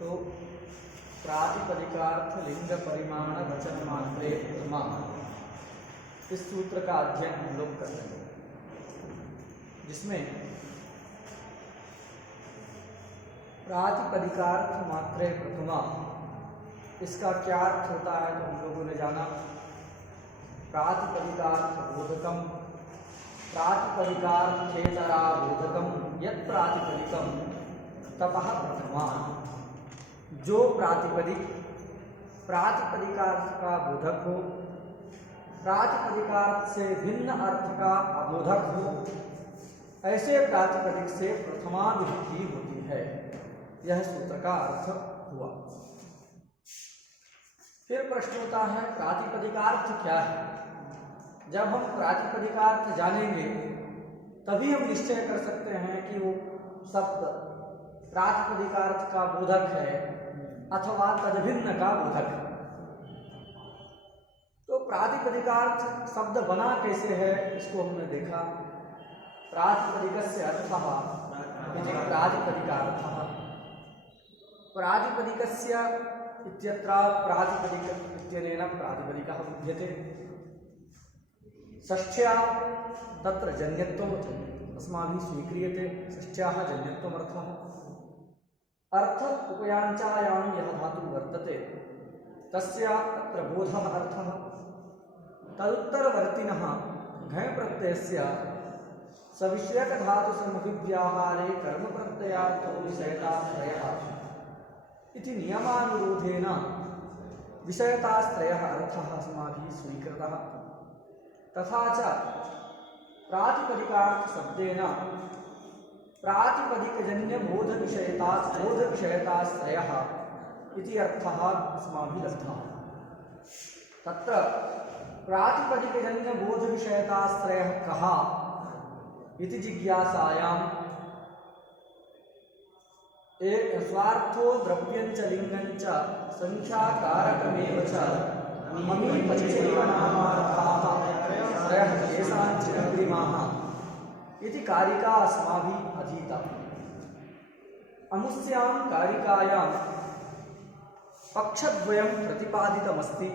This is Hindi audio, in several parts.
तो प्रातिपदिकार्थ लिंग परिमाण वचन मात्रे प्रथमा, इस सूत्र का अध्ययन हम लोग कर रहे हैं, जिसमें प्रातिपदिकार्थ मात्रे प्रथमा इसका क्या अर्थ होता है तो हम लोगों ने जाना। प्रातिपदिकार्थ बोधकम प्रातिपदिकार्थेतरा बोधकम यत् प्रातिपदिकम तपः प्रथमा। जो प्रातिपदिकार्थ का बोधक हो, प्रातिपदिकार्थ से भिन्न अर्थ का अबोधक हो, ऐसे प्रातिपदिक से प्रथमा विभक्ति होती है। यह सूत्र का अर्थ हुआ। फिर प्रश्न होता है प्रातिपदिकार्थ क्या है। जब हम प्रातिपदिकार्थ जानेंगे तभी हम निश्चय कर सकते हैं कि वो शब्द प्रातिपदिकार्थ का बोधक है अथवा तद्भिन्न का बोधक है। तो प्रातिपदिकार्थ शब्द बना कैसे है इसको हमने देखा। प्रातिपदिकस्य अर्थः इति प्रातिपदिकार्थः। प्रातिपदिकस्य इत्यत्र प्रातिपदिक इत्यनेन प्रातिपदिकः बुध्यते। षष्ठ्या तत्र जन्यत्वम् अस्माभिः स्वीक्रियते। षष्ठ्याः जन्यत्वमर्थः। अर्थ उपयाञ्चायां यः धातुः वर्तते तस्य अत्र बोधः अर्थः। तदुत्तरवर्तिनः घञ् प्रत्ययस्य सविषयकधातुसमभिव्याहारे कर्मप्रत्ययार्थो विषयताश्रयः इति नियमानुरोधेन विषयताश्रयः अर्थः अस्माभिः स्वीकृतः। तथा च प्रातिपदिकार्थशब्देन प्रातिपदिकजन्य बोधविषयताश्रयः इति अर्थः अस्माभिः लब्धः। तत्र प्रातिपदिकजन्य बोधविषयताश्रयः कः इति जिज्ञासायां स्वार्थो द्रव्यञ्च लिङ्गञ्च संख्याकारकमेव च ममी पञ्चैव नामार्थाः त्रयः केषाञ्चित् अग्रिमाः इति कारिका अस्माभिः अधीता। अमुस्यां कारिकायां पक्षद्वयं प्रतिपादितमस्ति।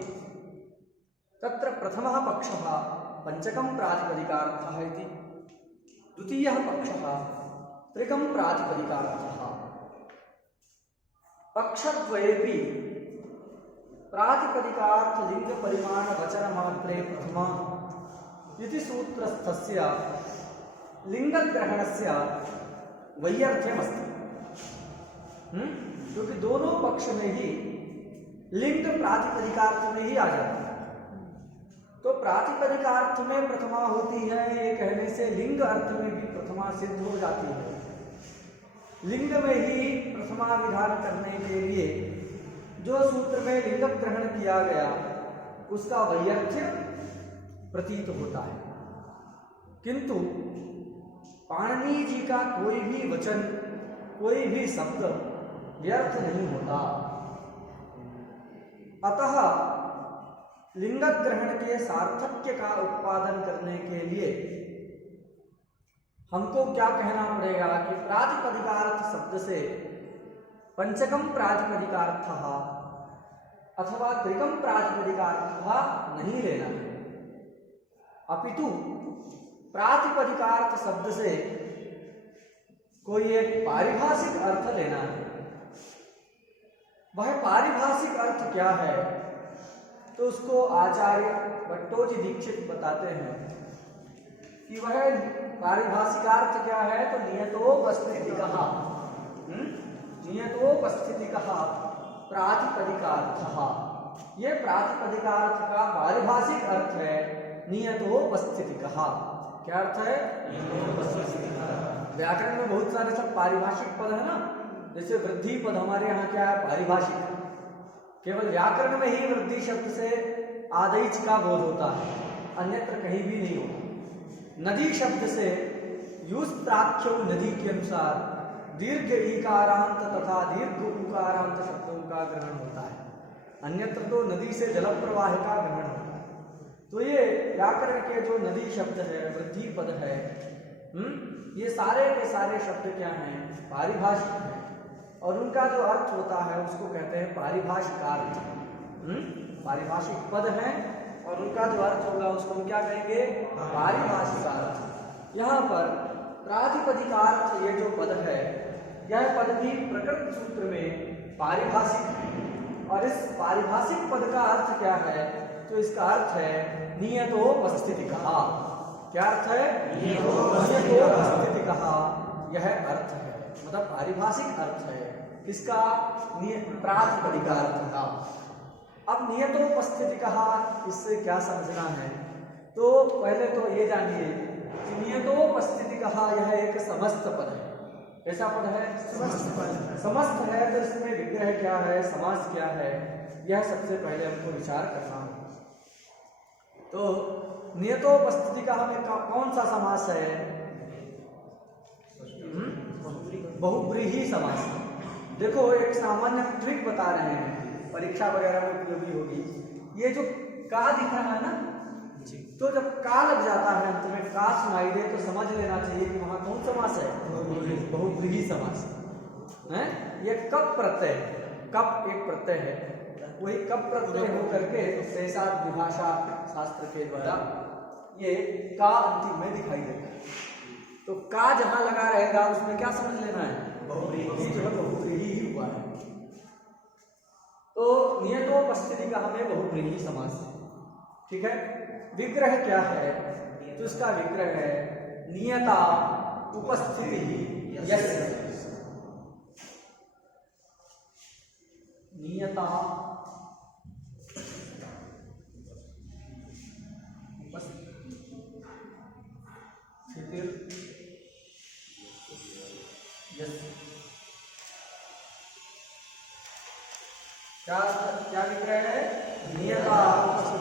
तत्र प्रथमः पक्षः पंचकं प्रातिपदिकार्थः इति, द्वितीयः पक्षः त्रिकं प्रातिपदिकार्थः। पक्षद्वयेपि प्रातिपदिकार्थ लिंग परिमाण वचन मात्रे प्रथमा इति सूत्रस्थस्य लिंगग्रहणस्य वैयर्थ्यमस्ति। क्योंकि दोनों पक्ष में ही लिंग प्रातिपदिकार्थ में ही आ जाता है। तो प्रातिपदिकार्थ में प्रथमा होती है ये कहने से लिंग अर्थ में भी प्रथमा सिद्ध हो जाती है। लिंग में ही प्रथमा विधान करने के लिए जो सूत्र में लिंग ग्रहण किया गया उसका वैयर्थ्य प्रतीत होता है। किंतु पाणिनि जी का कोई भी वचन, कोई भी शब्द व्यर्थ नहीं होता। अतः लिंग ग्रहण के सार्थक्य का उत्पादन करने के लिए हमको क्या कहना पड़ेगा कि प्रातिपदिकार्थ शब्द से पंचकम प्रातिपदिकार्थः अथवा त्रिकम प्रातिपदिकार्थः नहीं लेना है, अपितु प्रातिपदिकार्थ शब्द से कोई एक पारिभाषिक अर्थ लेना है। वह पारिभाषिक अर्थ क्या है तो उसको आचार्य भट्टोजी दीक्षित बताते हैं कि वह पारिभाषिकार्थ क्या है तो नियतोपस्थितिकः नियतोपस्थितिकः प्रातिपदिकार्थः। ये प्रातिपदिकार्थ का पारिभाषिक अर्थ है नियतोपस्थितिकः। क्या अर्थ है? व्याकरण में बहुत सारे सब पारिभाषिक पद है ना। जैसे वृद्धि पद हमारे यहाँ क्या है? पारिभाषिक। केवल व्याकरण में ही वृद्धि शब्द से आदैच का बोध होता है, अन्यत्र कहीं भी नहीं होता। नदी शब्द से युस्त्राख्यो नदी के अनुसार दीर्घ ईकारांत तथा दीर्घ उकारांत शब्दों का ग्रहण होता है, अन्यत्र तो नदी से जल प्रवाह का ग्रहण होता है। तो ये व्याकरण के जो नदी शब्द है, वृद्धि पद है, ये सारे के सारे शब्द क्या हैं? पारिभाषिक हैं। और उनका जो अर्थ होता है उसको कहते हैं पारिभाषिक अर्थ। पारिभाषिक पद है और उनका जो अर्थ होगा उसको हम क्या कहेंगे? पारिभाषिक अर्थ। यहाँ पर प्रातिपदिकार्थ ये जो पद है, यह पद भी प्रकृत सूत्र में पारिभाषिक है। और इस पारिभाषिक पद का अर्थ क्या है? तो इसका अर्थ है नियतोपस्थितिकः। क्या अर्थ है? नियतोपस्थितिकः, यह अर्थ है, मतलब पारिभाषिक अर्थ है। किसका? प्रातिपदिकार्थ का। अब नियतोपस्थितिकः, इससे क्या समझना है? तो पहले तो ये जानिए कि नियतोपस्थितिकः यह एक समस्त पद है। कैसा पद है? समस्त पद। समस्त है तो इसमें विग्रह क्या है, समास क्या है, यह सबसे पहले हमको विचार करना है। तो नियतोपस्थितिकः में कौन सा समास है? बहुव्रीहि समास। देखो एक सामान्य ट्रिक बता रहे हैं, परीक्षा वगैरह में उपयोगी होगी। ये जो का दिख रहा है ना, तो जब का लग जाता है अंत में, का सुनाई दे तो समझ लेना चाहिए कि वहां कौन समास है? बहुव्रीहि समास है। ये कप प्रत्यय, कप एक प्रत्यय है, वही कप प्रत्यय हो करके सहसा विभाषा शास्त्र के द्वारा ये का अंतिम में दिखाई देता है। तो का जहां लगा रहेगा उसमें क्या समझ लेना है? बहुव्रीहि, जो है बहुव्रीहि ही हुआ है। तो नियतोपस्थितिकः में बहुव्रीहि समास है। ठीक है। विग्रह क्या है? तो इसका विग्रह है नियता उपस्थिति यस्य। नियता उपस्थिति यस्य। क्या विग्रह है? नियता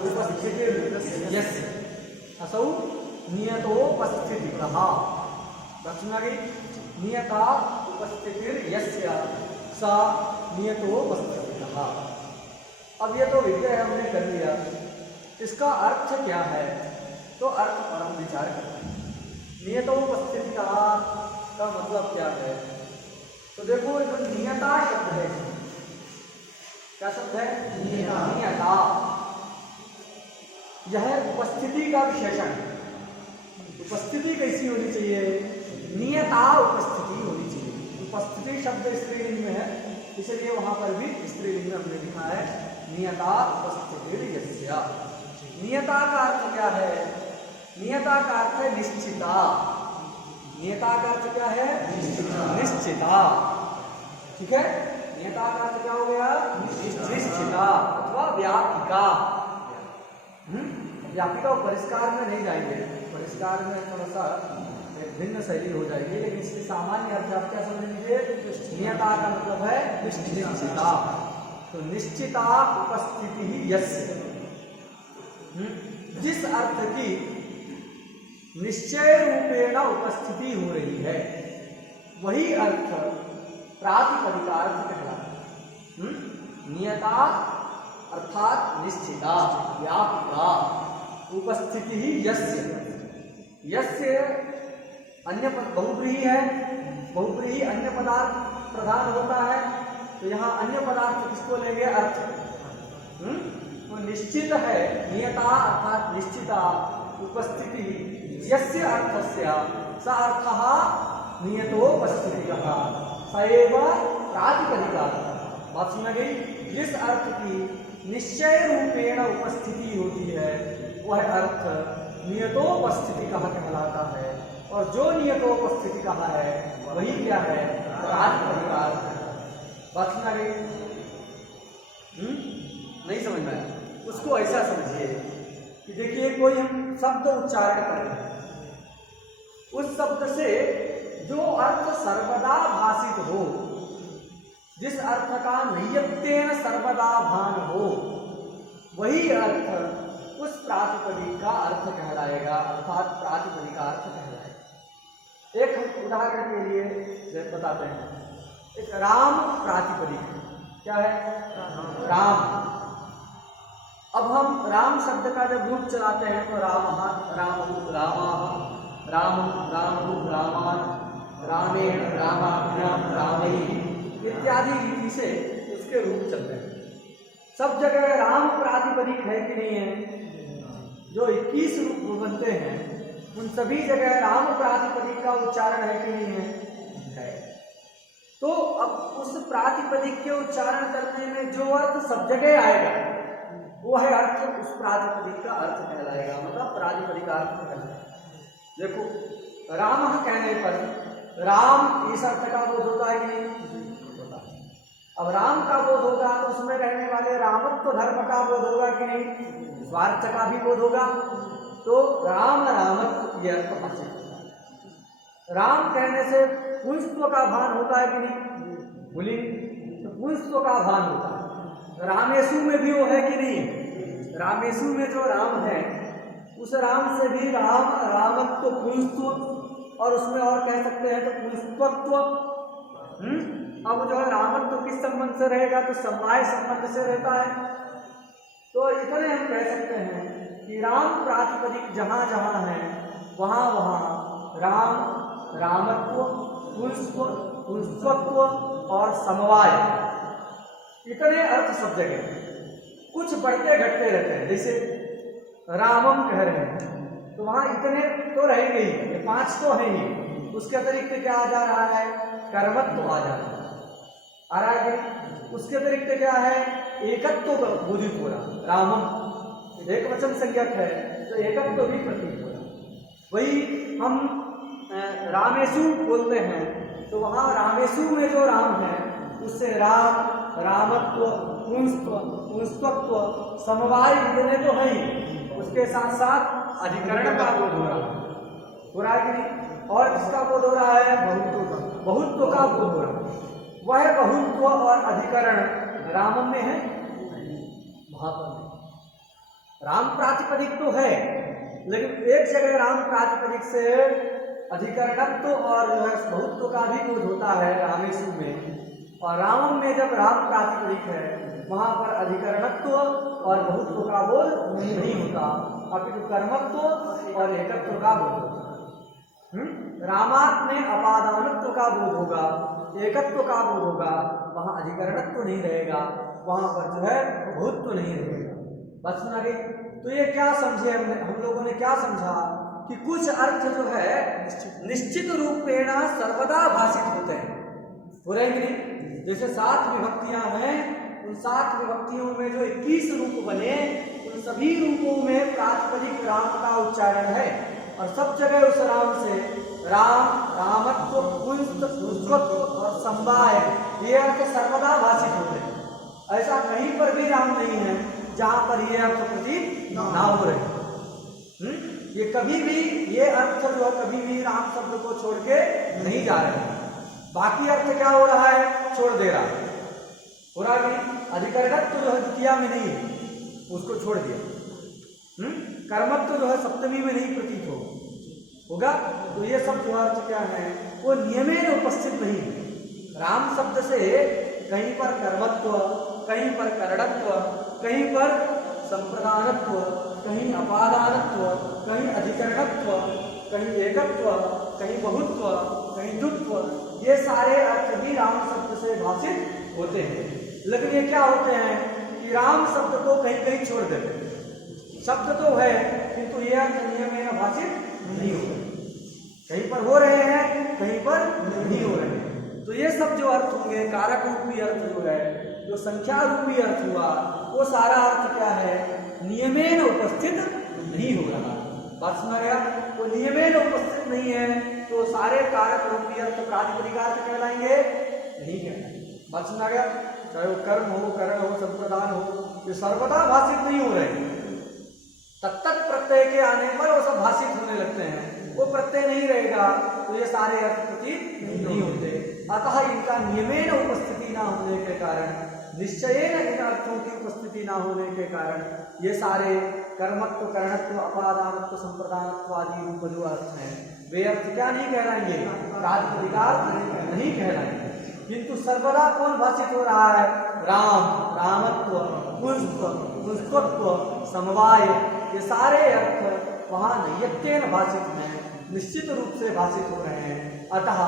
उपस्थिति यस्य। असौ नियतोपस्थितिकः। रचना गई नियता उपस्थिति यस्य सा नियतोपस्थितिकः। अब ये तो विग्रह हमने कर लिया, इसका अर्थ क्या है? तो अर्थ पर हम विचार करते हैं। नियतोपस्थितिकः का मतलब क्या है? तो देखो जो नियता शब्द है, क्या शब्द है? नियता। यह उपस्थिति का विशेषण है। उपस्थिति कैसी होनी चाहिए? नियता उपस्थिति होनी चाहिए। उपस्थिति शब्द स्त्रीलिंग में है, इसलिए वहां पर भी स्त्रीलिंग में हमने लिखा है नियता उपस्थिति यस्य। नियता का अर्थ क्या है? नियता का अर्थ है निश्चिता। नियता का अर्थ क्या है? निश्चिता। ठीक है। नियता का अर्थ क्या हो गया? निश्चिता अथवा व्यापिका। व्यापिका और परिष्कार में नहीं जाएंगे, परिष्कार में थोड़ा सा भिन्न शैली हो जाएगी, लेकिन इसकी सामान्य अर्थ आप क्या समझ लीजिए? नियता का मतलब है निश्चिता। तो निश्चिता उपस्थिति ही यस्य। जिस अर्थ की निश्चय रूपेण उपस्थिति हो रही है वही अर्थ प्रातिपदिकार्थ कहलाता है। नियता अर्थात निश्चिता, व्यापिका, उपस्थिति ही यस्य। यस्य अन्य बहुव्रीहि है, बहुव्रीहि अन्य पदार्थ प्रधान होता है, तो यहाँ अन्य पदार्थ किसको लेंगे? अर्थ। तो निश्चित है नियता अर्थात निश्चिता उपस्थिति यस्य अर्थस्य स अर्थः नियतोपस्थितिकः स एव प्रातिपदिकार्थः। बात सुना गई? जिस अर्थ की निश्चय रूपेण उपस्थिति होती है वह अर्थ नियतोपस्थितिकः कहलाता है, और जो नियतोपस्थितिकः है वही क्या है? प्रातिपदिकार्थ। बात सुना गई? नहीं समझ में आया? उसको ऐसा समझिए कि देखिए कोई हम शब्द उच्चारण कर रहे हैं, उस शब्द से जो अर्थ सर्वदा भाषित हो, जिस अर्थ का नैयत्तेन सर्वदा भान हो, वही अर्थ उस प्रातिपदिक का अर्थ कहलाएगा, अर्थात प्रातिपदिक का अर्थ कहलाएगा। एक उदाहरण के लिए बताते हैं। एक राम प्रातिपदिक क्या है? राम। अब हम राम शब्द का जब रूप चलाते हैं तो राम राम रामा राम राम रामान रामेण रामाभ्याम रामैः इत्यादि इत्यादि रीति से उसके रूप चलते हैं। सब जगह राम प्रातिपदिक है कि नहीं है? जो 21 रूप बनते हैं उन सभी जगह राम प्रातिपदिक का उच्चारण है कि नहीं है? तो अब उस प्रातिपदिक के उच्चारण करने में जो अर्थ सब जगह आएगा वो है अर्थ, उस प्रातिपदिक का अर्थ कहलाएगा, मतलब प्रातिपदिक अर्थ कहलाएगा। देखो राम कहने पर राम इस अर्थ का बोध होता है कि नहीं? होता है। अब राम का बोध होगा तो उसमें रहने वाले रामत्व धर्म का बोध होगा कि नहीं? स्वार्थ का भी बोध होगा। तो राम रामत्व यह अर्थ होता है। राम कहने से पुंस्त्व का भान होता है कि नहीं? बोली तो पुंस्त्व का भान होता है। रामेशु में भी वो है कि नहीं? रामेशु में जो राम है उस राम से भी राम रामत्व पुंस्त्व, और उसमें और कह सकते हैं तो पुंस्त्वत्व। अब जो है रामत्व किस संबंध से रहेगा? तो समवाय संबंध से रहता है। तो इतने हम कह सकते हैं कि राम प्रातिपदिक जहां जहां है वहां वहां राम रामत्व पुंस्त्व पुंस्त्वत्व और समवाय इतने अर्थ सब जगह। कुछ बढ़ते घटते रहते हैं, जैसे रामम कह रहे हैं तो वहां इतने तो रहेंगे ही, ये 5 तो है ही। उसके अतिरिक्त क्या आ जा रहा है? कर्मत्व आ जा रहा है। उसके अतिरिक्त क्या है? एकत्व बोधित हो रहा। रामम एक वचन संज्ञक है तो एकत्व भी प्रतीत हो रहा। वही हम रामेशु बोलते हैं तो वहां रामेशु में जो राम है उससे राम रामत्व पुंस्त्व पुंस्त्वत्व समवाय इतने तो है ही, उसके साथ साथ अधिकरण का बोध हो रहा है कि नहीं? और किसका बोध हो रहा है? बहुत्व का बोध हो रहा है। वह बहुत्व और अधिकरण राम में है, महात्मा में। राम प्रातिपदिक तो है लेकिन एक जगह राम प्रातिपदिक से अधिकरणत्व और बहुत्व का भी बोध होता है रामेशु में, और रामम में जब राम प्रातिपदिक है वहां पर अधिकरणत्व और बहुत्व का बोध नहीं होता, अपितु कर्मत्व और एकत्व का बोध होता है। रामात में अपादानत्व का बोध होगा, एकत्व का बोध होगा, वहां अधिकरणत्व नहीं रहेगा, वहां पर जो है बहुत्व नहीं रहेगा। बात सुना गई? तो ये क्या समझे हम लोगों ने क्या समझा कि कुछ अर्थ जो है निश्चित रूपेण सर्वदा भाषित होते हैं, हो रहे नहीं? जैसे 7 विभक्तियां हैं, उन 7 विभक्तियों में जो 21 रूप बने उन सभी रूपों में प्रातिपदिक राम का उच्चारण है, और सब जगह उस राम से राम रामत्व पुंस्त्व और समवाय ये अर्थ सर्वदा भाषित होते हैं। ऐसा कहीं पर भी राम नहीं है जहां पर ये अर्थ प्रतीत ना हो रहे। ये कभी भी ये अर्थ जो कभी भी राम शब्द को छोड़ के नहीं जा रहे हैं। बाकी अर्थ क्या हो रहा है? छोड़ दे रहा है, हो रहा नहीं? अधिकरणत्व जो है द्वितीया में नहीं है, उसको छोड़ दिया। कर्मत्व जो है सप्तमी में नहीं प्रतीत होगा। तो ये सब जो अर्थ क्या है वो नियमेन उपस्थित नहीं है। राम शब्द से कहीं पर कर्मत्व, कहीं पर करणत्व, कहीं पर संप्रदानत्व, कहीं अपादानत्व, कहीं अधिकरणत्व, कहीं एकत्व, कहीं बहुत्व, कहीं द्वित्व, ये सारे अर्थ भी राम शब्द से भाषित होते हैं। लेकिन ये क्या होते हैं कि राम शब्द को कहीं कहीं छोड़ देते हैं। शब्द तो है किंतु ये अर्थ नियमेन भाषित नहीं हो रहे, कहीं पर हो रहे हैं कहीं पर नहीं हो रहे हैं। तो ये सब जो अर्थ होंगे, कारक रूपी अर्थ जो है, जो संख्या रूपी अर्थ हुआ, वो सारा अर्थ क्या है? नियमेन उपस्थित नहीं हो रहा। बात सुना गया? वो नियमेन उपस्थित नहीं है तो सारे कारक रूपी अर्थ प्रातिपदिकार्थ कहलाएंगे? नहीं कहलाएंगे। बात सुना गया? चाहे वो कर्म हो, करण हो, संप्रदान हो, ये सर्वदा भाषित नहीं हो रहे। तत्त प्रत्यय के आने पर वो सब भाषित होने लगते हैं, वो प्रत्यय नहीं रहेगा तो ये सारे अर्थ प्रतीत नहीं होते। अतः इनका नियमेन उपस्थिति ना होने के कारण, निश्चयेन इन अर्थों की उपस्थिति ना होने के कारण ये सारे कर्मत्व, करणत्व, अपादानत्व, संप्रदानत्व आदि रूप जो अर्थ हैं वे अर्थ क्या नहीं कहलाएंगे? प्रातिपदिकार्थ नहीं कहलाएंगे। किंतु सर्वदा कौन भाषित हो रहा है? राम, रामत्व, पुंस्त्व, पुंस्त्वत्व, समवाय, ये सारे अर्थ वहां नैयत्येन भाषित हैं, निश्चित रूप से भाषित हो रहे हैं। अतः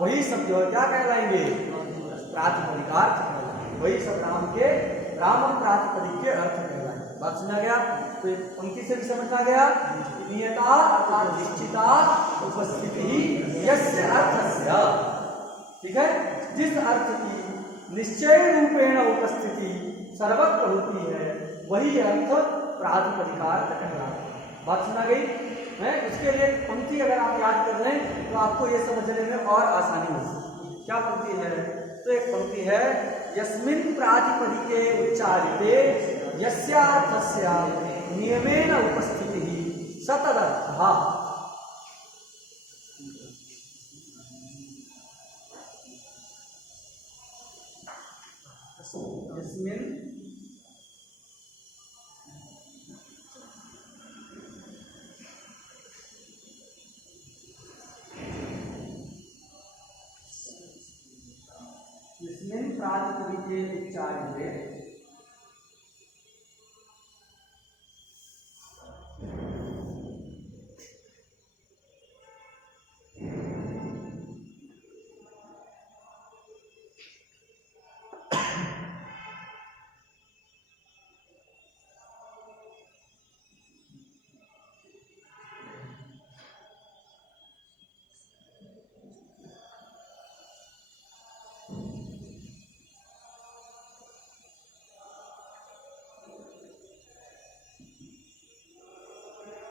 वही सब जो क्या कहलाएंगे? प्रातिपदिकार्थ वही सब राम प्रातिपदिक के अर्थ कहलाए। बात सुना गया? तो पंक्ति से भी समझना गया। नियता अर्थात निश्चिता उपस्थिति यस्य अर्थस्य, ठीक है, जिस अर्थ की निश्चय रूपेण उपस्थिति सर्वत्र होती है वही अर्थ प्रातिपदिकार्थ कहलाता है। बात सुना गई है? उसके लिए पंक्ति अगर आप याद कर लें तो आपको ये समझने में और आसानी होगी। क्या पंक्ति है? तो एक पंक्ति है, यस्मिन् प्रातिपदिके उच्चारिते यस्यार्थस्य नियमेन उपस्थितिः स तदर्थः। यस्मिन् प्रातिपदिके उच्चारिते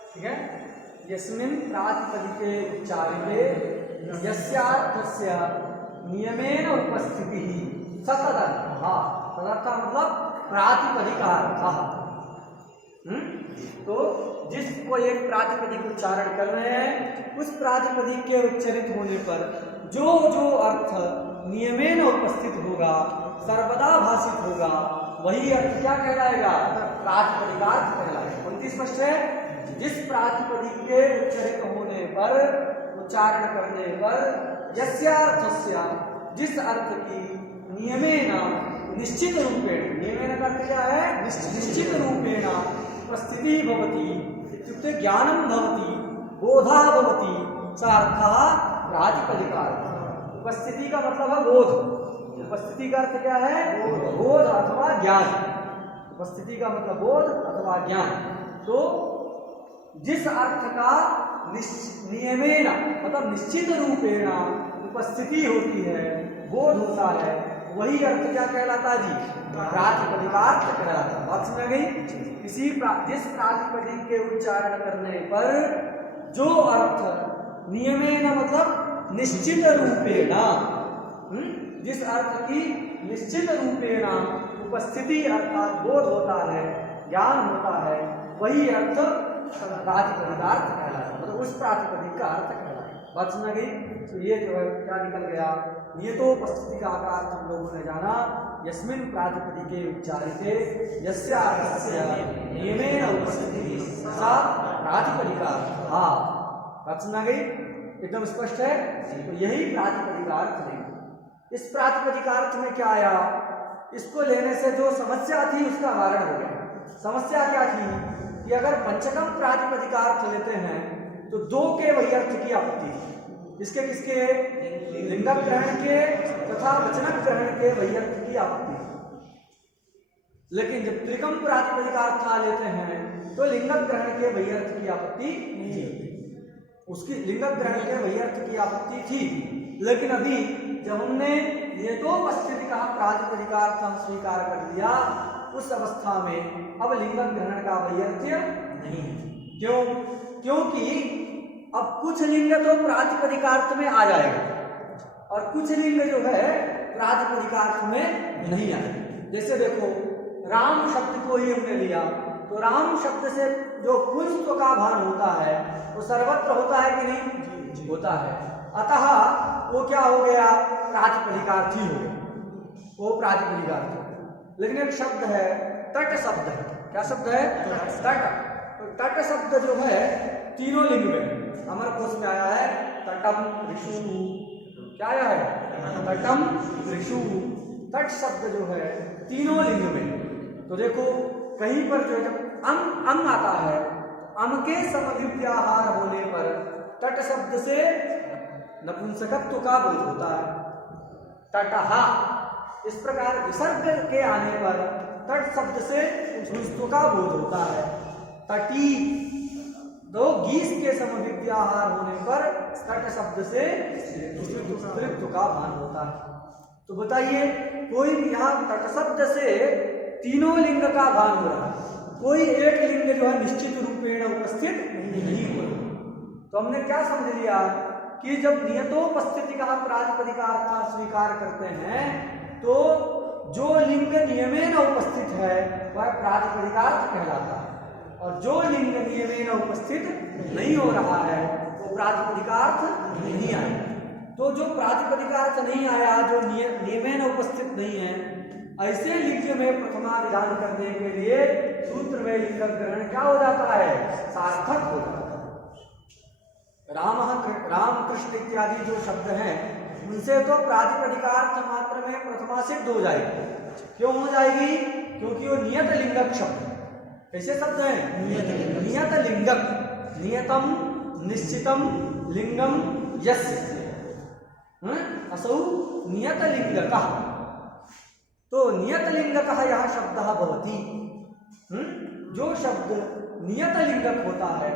ठीक है, यस्मिन् प्रातिपदिके उच्चारिते यस्यार्थस्य नियमेन उपस्थितिः स तदर्थः। तदर्थः मतलब प्रातिपदिकार्थः। तो जिसको एक प्रातिपदिक उच्चारण कर रहे हैं उस प्रातिपदिक के उच्चरित होने पर जो जो अर्थ नियमेन उपस्थित होगा, सर्वदा भाषित होगा, वही अर्थ क्या कहलाएगा? प्रातिपदिकार्थ कहलाएगा। पंक्ति स्पष्ट है? जिस प्रातिपदिक के उच्चरित होने पर, उच्चारण करने पर, यस्यार्थस्य जिस अर्थ की नियमेन निश्चित रूपेण, नियमेन का अर्थ क्या है? निश्चित रूपेण उपस्थिति भवति इत्युक्ते ज्ञानं भवति, बोधा भवति, स अर्थः प्रातिपदिकार्थ। उपस्थिति का मतलब है बोध। उपस्थिति का अर्थ क्या है? बोध अथवा ज्ञान। उपस्थिति का मतलब बोध अथवा ज्ञान। तो जिस अर्थ का नियमेन मतलब निश्चित रूपेण उपस्थिति होती है, बोध होता है, वही अर्थ क्या कहलाता है जी? प्रातिपदिकार्थ कहलाता है। बात समझ गई? जिस प्रातिपदिक के उच्चारण करने पर जो अर्थ नियमेन मतलब निश्चित रूपेण, जिस अर्थ की निश्चित रूपेण उपस्थिति अर्थात बोध होता है, ज्ञान होता है, वही अर्थ प्रातिपदिकार्थ कहलाता है। मतलब उस प्रातिपदिक का अर्थ कहलाता है। बात सुना गई? तो ये जो है क्या निकल गया? नियतोपस्थिति का अर्थ हम लोगों ने जाना, यस्मिन् प्रातिपदिके उच्चारिते यस्यार्थस्य नियमेन उपस्थितिः सा प्रातिपदिकार्थ। बात सुना गई? एकदम स्पष्ट है? तो यही प्रातिपदिकार्थ है। इस प्रातिपदिकार्थ में क्या आया? इसको लेने से जो समस्या थी उसका वारण हो गया। समस्या क्या थी कि अगर पंचकम प्रातिपदिकार्थ लेते हैं तो दो के वही अर्थ की आपत्ति थी। किसके किसके? लिंगक ग्रहण के तथा वचनक ग्रहण के वही अर्थ की आपत्ति थी। लेकिन जब त्रिकम प्रातिपदिकार्थ लेते हैं तो लिंगक ग्रहण के वही अर्थ की आपत्ति नहीं थी। उसकी लिंगक ग्रहण के वही अर्थ की आपत्ति थी। लेकिन अभी जब हमने नियतोपस्थिति का प्रातिपदिकार्थ हम स्वीकार कर लिया, उस अवस्था में अब लिंगक ग्रहण का वैयर्थ्य नहीं है। क्यों? क्योंकि अब कुछ लिंग तो प्रातिपदिकार्थ में आ जाएगा और कुछ लिंग जो है प्रातिपदिकार्थ में नहीं आएगा। जैसे देखो, राम शब्द को ही हमने लिया तो राम शब्द से जो पुंस्त्व का भान होता है वो सर्वत्र होता है कि नहीं? होता है। अतः वो क्या हो गया? प्रातिपदिकार्थी हो गया, वो प्रातिपदिकार्थी। लेकिन एक शब्द है तट शब्द है। क्या शब्द है? तट। तो तट शब्द जो है तीनों लिंग में, अमर कोश में आया है तटम ऋषु। क्या आया है? तटम ऋषु। तट शब्द जो है तीनों लिंग में। तो देखो कहीं पर जो जब अम आता है, अम के समभिव्याहार होने पर तट शब्द से नपुंसकत्व का बोध होता है। तटहा, इस प्रकार विसर्ग के आने पर तट शब्द से सुस्तु का बोध होता है। तटी दो गीस के समव्यवहार होने पर तट शब्द से तृप्त का भान होता है। तो बताइए, कोई भी यहाँ तट शब्द से तीनों लिंग का भान हो रहा है, कोई एक लिंग जो है निश्चित रूपेण उपस्थित नहीं हो रहा। तो हमने क्या समझ लिया कि जब नियतोपस्थिति का प्रातिपदिकार्थ स्वीकार करते हैं तो जो लिंग नियमेन उपस्थित है वह प्रातिपदिकार्थ कहलाता है, और जो लिंग नियमेन उपस्थित नहीं हो रहा है वो प्रातिपदिकार्थ नहीं आया। तो जो प्रातिपदिकार्थ नहीं आया, जो नियमेन उपस्थित नहीं है, ऐसे लिंग में प्रथमा विधान करने के लिए सूत्र में लिंग ग्रहण क्या हो जाता है, सार्थक हो जाता है। राम कृष्ण इत्यादि जो शब्द हैं उनसे तो प्रातिपदिकार्थ मात्र में प्रथमा सिद्ध हो जाएगी। क्यों हो जाएगी? क्योंकि वो नियत लिंगक शब्द है। कैसे शब्द है? नियत लिंगक, नियतम निश्चितम लिंगम यस्य असौ नियत लिंगकः। तो नियत लिंगकः यह शब्द भवति। जो शब्द नियत लिंगक होता है,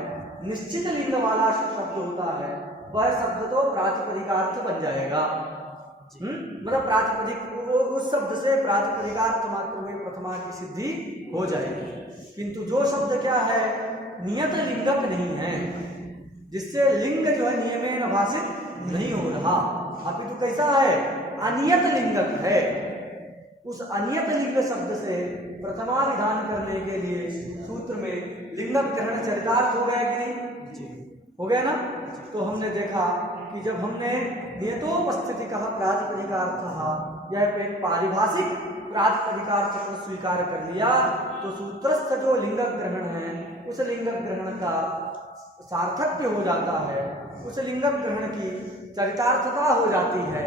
निश्चित लिंग वाला शब्द होता है, वह शब्द तो प्रातिपदिकार्थ बन जाएगा। मतलब प्रातिपदिक उस शब्द से प्रातिपदिकार्थ मात्र में प्रथमा की सिद्धि हो जाएगी। किंतु जो शब्द क्या है, नियत लिंगक नहीं है, जिससे लिंग जो है नियमेन भाषित नहीं हो रहा, अपितु कैसा है, अनियत लिंगक है। उस अनियत लिंग शब्द से प्रथमा विधान करने के लिए सूत्र में लिंगक ग्रहण चरितार्थ हो गया कि नहीं? जी हो गया ना। तो हमने देखा कि जब हमने नियतोपस्थिति का प्रातिपदिकार्थ यह एक पारिभाषिक प्रातिपदिकार्थ को स्वीकार कर लिया, तो सूत्रस्थ जो लिंगक ग्रहण है उस लिंगक ग्रहण का सार्थक्य हो जाता है, उस लिंगक ग्रहण की चरितार्थता हो जाती है।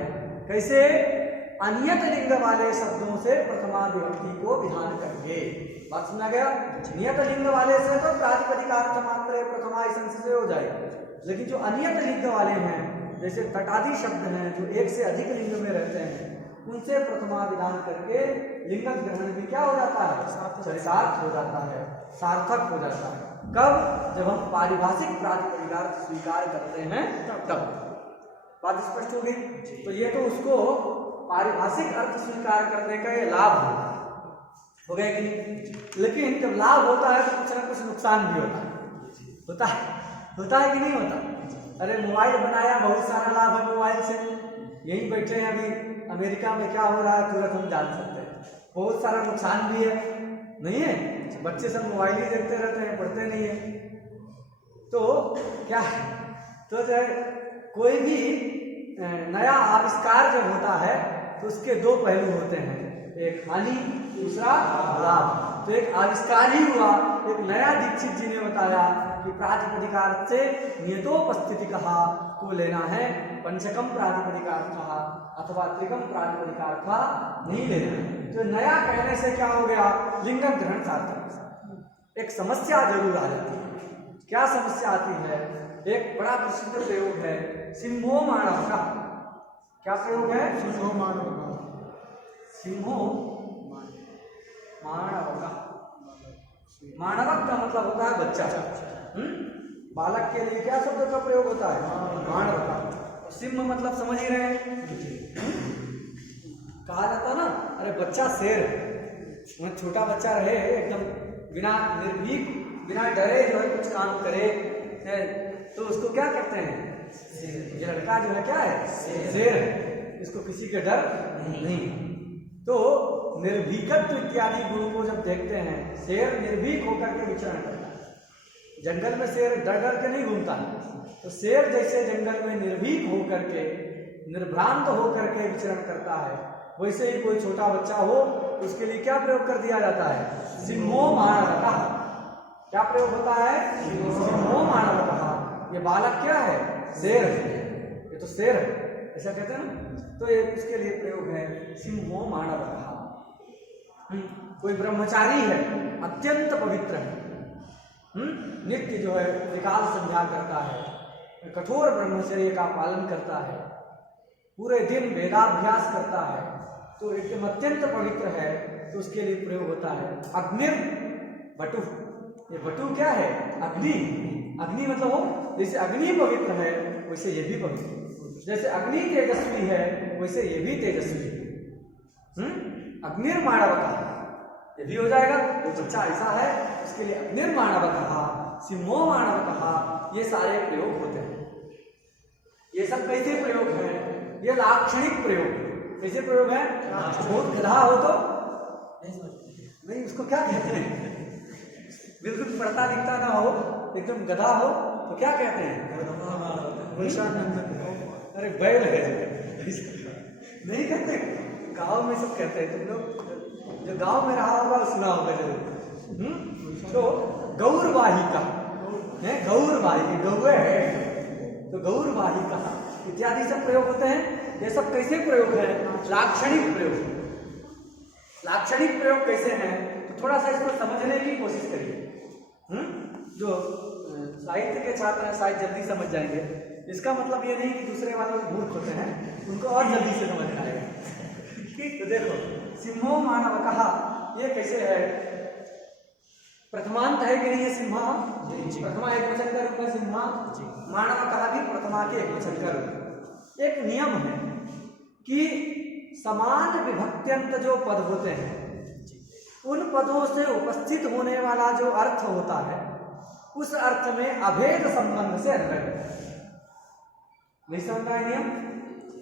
कैसे? अनियत लिंग वाले शब्दों से प्रथमा विभक्ति को विधान करके। बात सुना गया? नियत लिंग वाले से तो प्रातिपदिकार्थ मात्र प्रथमा संस से हो जाएगा, लेकिन जो अनियत लिंग वाले हैं, जैसे तटादि शब्द हैं जो एक से अधिक लिंग में रहते हैं, उनसे प्रथमा विधान करके लिंगक ग्रहण भी क्या हो जाता है, चरितार्थ हो जाता है, सार्थक हो जाता है। कब? जब हम पारिभाषिक प्रातिपदिकार्थ स्वीकार करते हैं तब। बात स्पष्ट हो गई? तो ये तो उसको पारिभाषिक अर्थ स्वीकार करने का ये लाभ हो गया कि नहीं? लेकिन जब लाभ होता है तो कुछ ना कुछ नुकसान भी होता है, होता है कि नहीं होता? अरे मोबाइल बनाया, बहुत सारा लाभ है मोबाइल से, यहीं बैठे हैं अभी अमेरिका में क्या हो रहा है तुरंत हम जान सकते हैं। बहुत सारा नुकसान भी है, नहीं है? बच्चे सब मोबाइल ही देखते रहते हैं, पढ़ते नहीं है। तो क्या है, तो जो है कोई भी नया आविष्कार जब होता है तो उसके दो पहलू होते हैं, एक हानि, दूसरा लाभ। तो एक आविष्कार ही हुआ, एक नया दीक्षित जी ने बताया कि प्रातिपदिकार्थ से नियतोपस्थिति कहा को लेना है, पंचकम प्रातिपदिकार्थ अथवा त्रिकम प्रातिपदिकार्थ नहीं लेना है। तो नया कहने से क्या हो गया, लिंगक ग्रहण सार्थक। एक समस्या जरूर आ जाती है। क्या समस्या आती है? एक बड़ा प्रसिद्ध प्रयोग है सिंहो मानव का। क्या प्रयोग है? सिंहो मानव का। सिंहो मानव का, मानवक का मतलब होता है बच्चा। बालक के लिए क्या शब्द का प्रयोग होता है? मानव का। सिंह मतलब समझ ही रहे हैं, कहा जाता ना, अरे बच्चा शेर, छोटा बच्चा रहे एकदम बिना निर्भीक, बिना डरे जो है कुछ काम करे, तो उसको क्या कहते हैं? ये लड़का जो है क्या है? शेर है, इसको किसी के डर नहीं। तो निर्भीकत्व इत्यादि गुणों को जब देखते हैं, शेर निर्भीक होकर के विचरण करता है। जंगल में शेर डर डर के नहीं घूमता है, तो शेर जैसे जंगल में निर्भीक होकर के, निर्भ्रांत होकर के विचरण करता है, वैसे ही कोई छोटा बच्चा हो उसके लिए क्या प्रयोग कर दिया जाता है? सिंहो मानवकः। क्या प्रयोग होता है? सिंहो मानवकः। ये बालक क्या है? शेर है, ये तो शेर है, ऐसा कहते हैं ना। तो ये उसके लिए प्रयोग है सिंहो मानवकः। कोई ब्रह्मचारी है, अत्यंत पवित्र है, नित्य जो है त्रिकाल संध्या करता है, कठोर ब्रह्मचर्य का पालन करता है, पूरे दिन वेदाभ्यास करता है, तो एकदम अत्यंत पवित्र है, तो उसके लिए प्रयोग होता है अग्निर वटु। ये वटु क्या है? अग्नि। अग्नि मतलब हो, जैसे अग्नि पवित्र है वैसे ये भी पवित्र, जैसे अग्नि तेजस्वी है वैसे ये भी तेजस्वी है। अग्निर्माणवकः ये भी हो जाएगा। वो बच्चा ऐसा है उसके लिए अग्निर्माणवकः, सिंहो माणवकः, ये सारे प्रयोग होते हैं। ये सब कैसे प्रयोग है? ये लाक्षणिक प्रयोग। कैसे प्रयोग है? बहुत गधा हो तो नहीं, उसको क्या कहते हैं? बिल्कुल पढ़ता लिखता ना हो, एकदम गधा हो तो क्या कहते हैं? अरे बैल है नहीं कहते, गांव में सब कहते हैं। तुम लोग जो गांव में रहा होगा सुना होगा जरूर। तो गौरवाहिका है, गौरवाहिका गौवे है तो गौरवाहिका इत्यादि सब प्रयोग होते हैं। ये सब कैसे प्रयोग है? लाक्षणिक प्रयोग। लाक्षणिक प्रयोग कैसे हैं? तो थोड़ा सा इसको समझने की कोशिश करिए। जो साहित्य के छात्र हैं शायद जल्दी समझ जाएंगे। इसका मतलब ये नहीं कि दूसरे वाले मूर्ख होते हैं, उनको और जल्दी से समझ में आएगा। ठीक, तो देखो सिंहो मानवकः ये कैसे है? प्रथमांत है कि नहीं? सिंहा प्रथमा एक वचन का रूप है सिंहा, मानवकः भी प्रथमा के एक वचन का रूप। एक नियम है कि समान विभक्त्यंत जो पद होते हैं उन पदों से उपस्थित होने वाला जो अर्थ होता है उस अर्थ में अभेद संबंध से अन्वय होता है। नहीं समझ में नियम?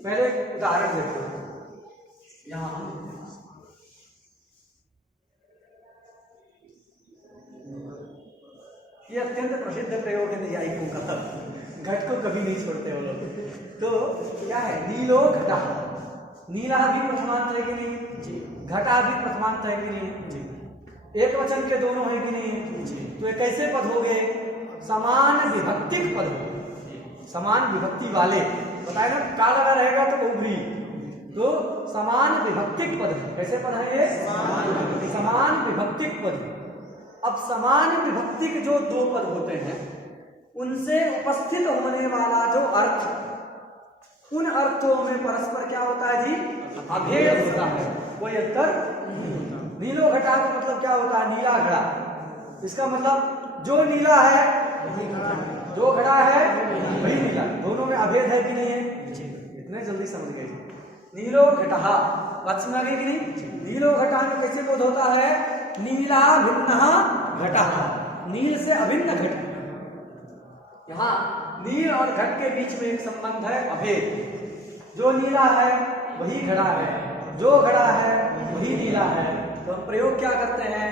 पहले एक उदाहरण देखो। यहां ये अत्यंत प्रसिद्ध प्रयोग है न्यायिकों का, घट को कभी नहीं छोड़ते वो लोग। तो क्या है? नीलो घटा। नीला भी प्रथमांत है कि नहीं? जी। घटा भी प्रथमांत है कि नहीं? जी। एक वचन के दोनों है कि नहीं? जी। तो ये कैसे पद हो गए? समान विभक्तिक पद हो, समान विभक्ति वाले। बताए ना, का लगा रहेगा तो उभरी, तो समान विभक्तिक पद है। कैसे पद है ये? समान विभक्तिक पद। अब समान विभक्तिक जो दो पद होते हैं उनसे उपस्थित होने वाला जो अर्थ, उन अर्थों में परस्पर क्या होता है जी? अभेद होता है, कोई अंतर। नीलो घटा का मतलब क्या होता है? नीला घड़ा। इसका मतलब जो नीला है जो घड़ा है वही नीला। दोनों में अभेद है कि नहीं है? इतने जल्दी समझ गए। नीलो घटा बात समझ गई कि नहीं? नीलो घटा में कैसे बोध होता है? नीला भिन्न घटा, नील से अभिन्न घट। यहाँ नील और घट के बीच में एक संबंध है अभेद। जो नीला है वही घड़ा है, जो घड़ा है वही नीला है। तो हम प्रयोग क्या करते हैं?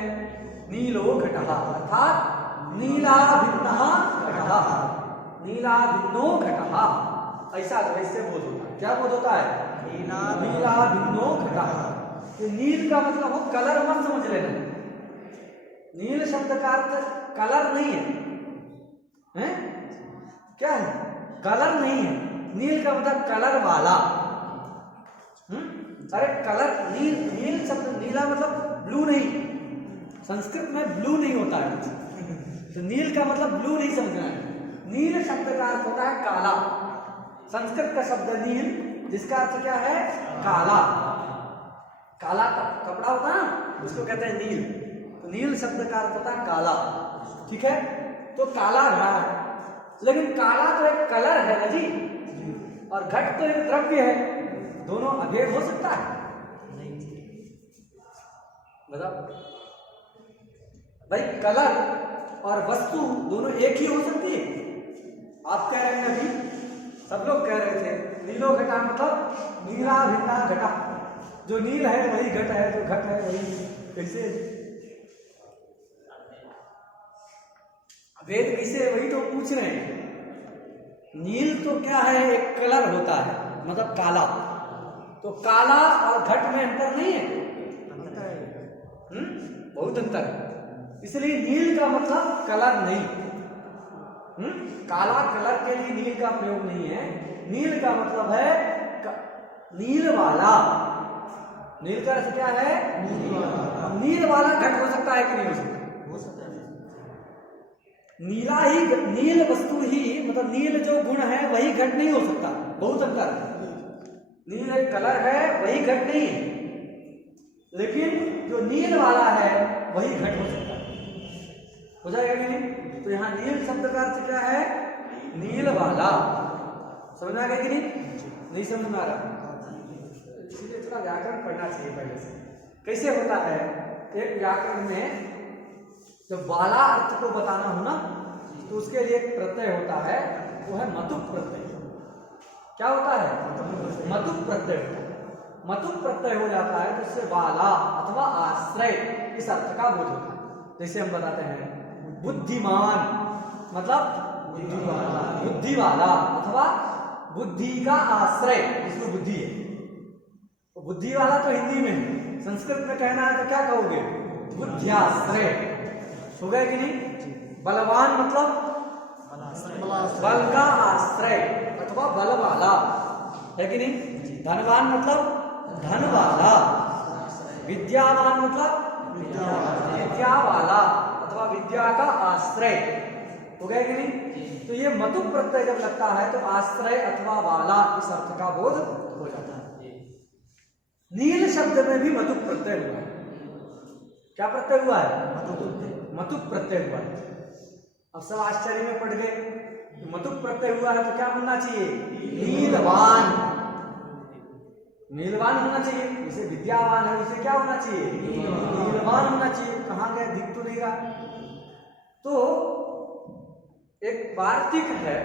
नीलो घटः अर्थात नीला भिन्न घटः, नीला भिन्नो घटः। ऐसा वैसे बोध होता है। क्या बोध होता है? नीला भिन्नो घटः। तो नील का मतलब हो कलर मत समझ लेना। नील शब्द का अर्थ कलर नहीं है, हैं? क्या है? कलर नहीं है। नील का मतलब कलर वाला। अरे कलर, नील, नील शब्द, नीला मतलब ब्लू नहीं। संस्कृत में ब्लू नहीं होता है, तो नील का मतलब ब्लू नहीं समझना है। नील शब्द का अर्थ होता है काला। संस्कृत का शब्द नील, जिसका अर्थ क्या है? काला। काला कपड़ा होता है ना, उसको कहते हैं नील। तो नील शब्द का अर्थ होता है काला। ठीक है, तो काला घड़ा है, लेकिन काला तो एक कलर है ना जी, और घट तो एक द्रव्य है। दोनों अभेद हो सकता है? बताओ भाई, कलर और वस्तु दोनों एक ही हो सकती है? आप कह रहे हैं अभी, सब लोग कह रहे थे नीलो घटा मतलब नीला भिन्ना घटा। जो नील है वही घट है, जो घट है वही। कैसे अभेद कैसे? वही तो पूछ रहे हैं। नील तो क्या है? एक कलर होता है, मतलब काला। तो काला और घट में अंतर नहीं है? बहुत अंतर है। इसलिए नील का मतलब कलर नहीं। काला कलर के लिए नील का प्रयोग नहीं है। नील का मतलब है नील वाला। नील का अर्थ क्या है? नील वाला घट हो सकता है कि नहीं हो सकता? हो सकता है। नीला ही, नील वस्तु ही, मतलब नील जो गुण है वही घट नहीं हो सकता। बहुत अंतर है। नील एक कलर है, वही घट नहीं है। लेकिन जो नील वाला है वही घट हो सकता है। हो जाएगा कि नहीं? तो यहाँ नील शब्द का अर्थ क्या है? नील वाला। समझ में आ गया कि नहीं समझ में आ रहा? इसलिए थोड़ा व्याकरण पढ़ना चाहिए पहले से। कैसे होता है? एक व्याकरण में जब वाला अर्थ को बताना हो ना, तो उसके लिए एक प्रत्यय होता है, वो है मतुप प्रत्यय। क्या होता है? मतुप प्रत्यय होता है। मतुप प्रत्यय हो जाता है तो उससे वाला अथवा आश्रय इस अर्थ का बोध होता है। जैसे हम बताते हैं बुद्धिमान मतलब बुद्धि वाला अथवा बुद्धि का आश्रय, जिसमें बुद्धि है। तो बुद्धि वाला तो हिंदी में है, संस्कृत में कहना है तो क्या कहोगे? बुद्ध्याश्रय। हो गया कि नहीं? बलवान मतलब बल का आश्रय अथवा बल वाला, है कि नहीं? धनवान मतलब धन वाला। विद्यावान मतलब विद्या वाला अथवा विद्या का आश्रय। हो गया कि नहीं? तो ये मतुप प्रत्यय जब लगता है तो आश्रय अथवा वाला इस अर्थ का बोध हो जाता है। नील शब्द में भी मतुप प्रत्यय हुआ है। क्या प्रत्यय हुआ है? मतुप प्रत्यय हुआ है। अब सब आश्चर्य में पड़ गए, मतुप प्रत्यय हुआ है तो क्या बनना चाहिए? नीलवान। नीलवान होना चाहिए। जैसे विद्यावान है उसे क्या होना चाहिए? नीलवान होना चाहिए। कहाँ गया? दिख तो नहीं रहा। तो एक वार्तिक है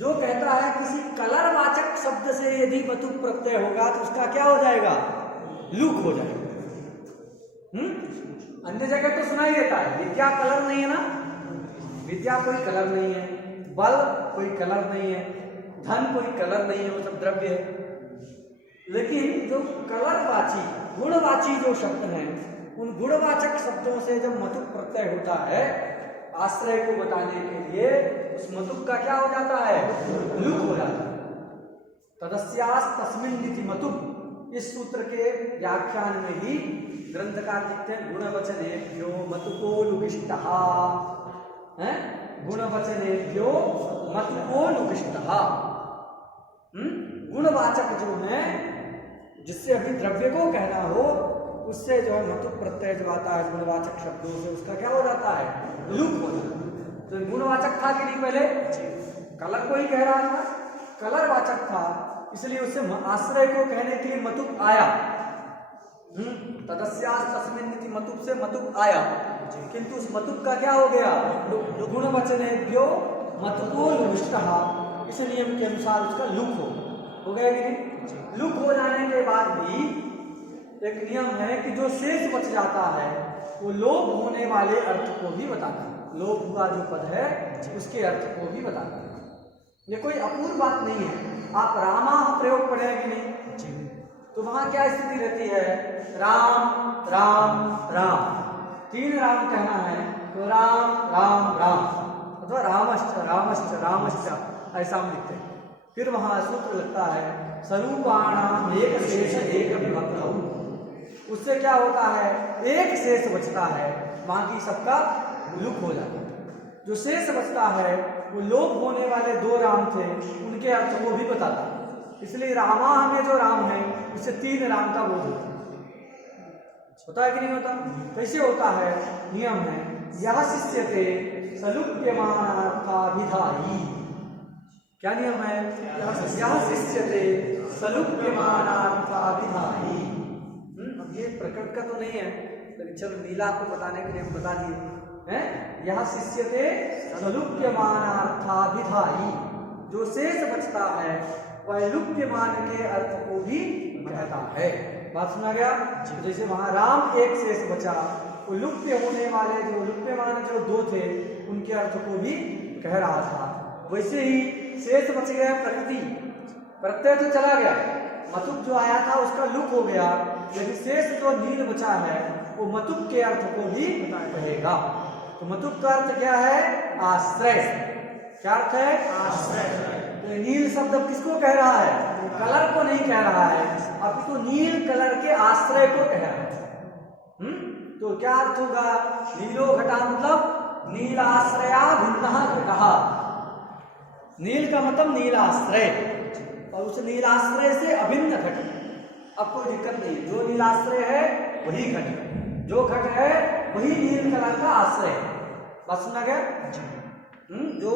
जो कहता है किसी कलरवाचक शब्द से यदि मतुप प्रत्यय होगा तो उसका क्या हो जाएगा? लुक हो जाएगा। अन्य जगह तो सुनाई देता है विद्या कलर नहीं है ना, विद्या कोई कलर नहीं है, बल कोई कलर नहीं है, धन कोई कलर नहीं है, वो सब द्रव्य है। लेकिन जो कलरवाची गुणवाची जो शब्द हैं, उन गुणवाचक शब्दों से जब मतुप प्रत्यय होता है आश्रय को बताने के लिए, उस मतुप का क्या हो जाता है? लुक हो जाता है। तदस्यास् तस्मिन् इति मतुप। इस सूत्र के व्याख्यान में ही ग्रंथकार लिखते हैं गुणवचनेभ्यो मतुपो लुकिष्टः। हैं? गुणवचनेभ्यो मतुपो लुकिष्टः। गुणवाचक जो है, जिससे अभी द्रव्य को कहना हो, उससे जो है मतुप प्रत्यय जो आता है गुणवाचक शब्दों से, उसका क्या हो जाता है? लुक हो जाता है। तो गुणवाचक था कि नहीं? पहले कलर को ही कह रहा था, कलरवाचक था, इसलिए उससे आश्रय को कहने के लिए मतुप आया। तदस्यास् तस्मिन् इति मतुप से मतुप आया, किंतु उस मतुप का क्या हो गया? गुणवचनेभ्यो मतुपो लुकिष्टः। इस नियम के अनुसार उसका लुक हो गया कि नहीं? लुक हो जाने के बाद भी एक नियम है कि जो शेष बच जाता है वो लोप होने वाले अर्थ को भी बताता है। लोप हुआ जो पद है उसके अर्थ को भी बताता है। ये कोई अपूर्व बात नहीं है। आप रामा प्रयोग पढ़ेंगे कि नहीं, तो वहां क्या स्थिति रहती है? राम राम राम, तीन राम कहना है तो राम राम राम अथवा रामश्च रामश्च रामश्च ऐसा हम लिखते हैं। फिर वहां सूत्र लगता है स्वरूपाणाम एक शेष एक विभक्तौ। उससे क्या होता है? एक शेष बचता है, बाकी सबका लुक हो जाता है। जो शेष बचता है वो लोप होने वाले दो राम थे, उनके अर्थ को भी बताता है। इसलिए रामा में जो राम है उससे तीन राम का बोध होता है कि नहीं होता? कैसे होता है? नियम है यह शिष्यते सलुप्यमानार्थाभिधायी। क्या नियम है? यह शिष्यते सलुप्यमानार्थाभिधायी। ये प्रकट का तो नहीं है, लेकिन चलो लीला को बताने के लिए हम बता दिए हैं। यह शिष्यते सलुप्यमानार्थाभिधायी, जो शेष बचता है वह लुप्यमान के अर्थ को भी कहता है। बात सुना गया? जैसे वहां राम एक शेष बचा, वो लुप्य होने वाले जो लुप्यमान जो दो थे उनके अर्थ को भी कह रहा था। वैसे ही शेष बच गया प्रकृति, प्रत्यय तो चला गया, मतुप जो आया था उसका लुक हो गया, लेकिन शेष जो नील बचा है वो मतुप के अर्थ को भी कहेगा। तो मतुप का अर्थ क्या है? आश्रय। क्या अर्थ है? आश्रय। तो नील शब्द किसको कह रहा है? कलर को नहीं कह रहा है, अब तो नील कलर के आश्रय को कह रहा है। तो क्या अर्थ होगा? नीलो घटा मतलब नीलाश्रया भिन्नः घटः। नील का मतलब नीलाश्रय, और उस नीलाश्रय से अभिन्न घट। अब कोई दिक्कत नहीं, जो नीलाश्रय है वही घट है, जो घट है वही नील कलर का आश्रय है। बात सुना गया? जो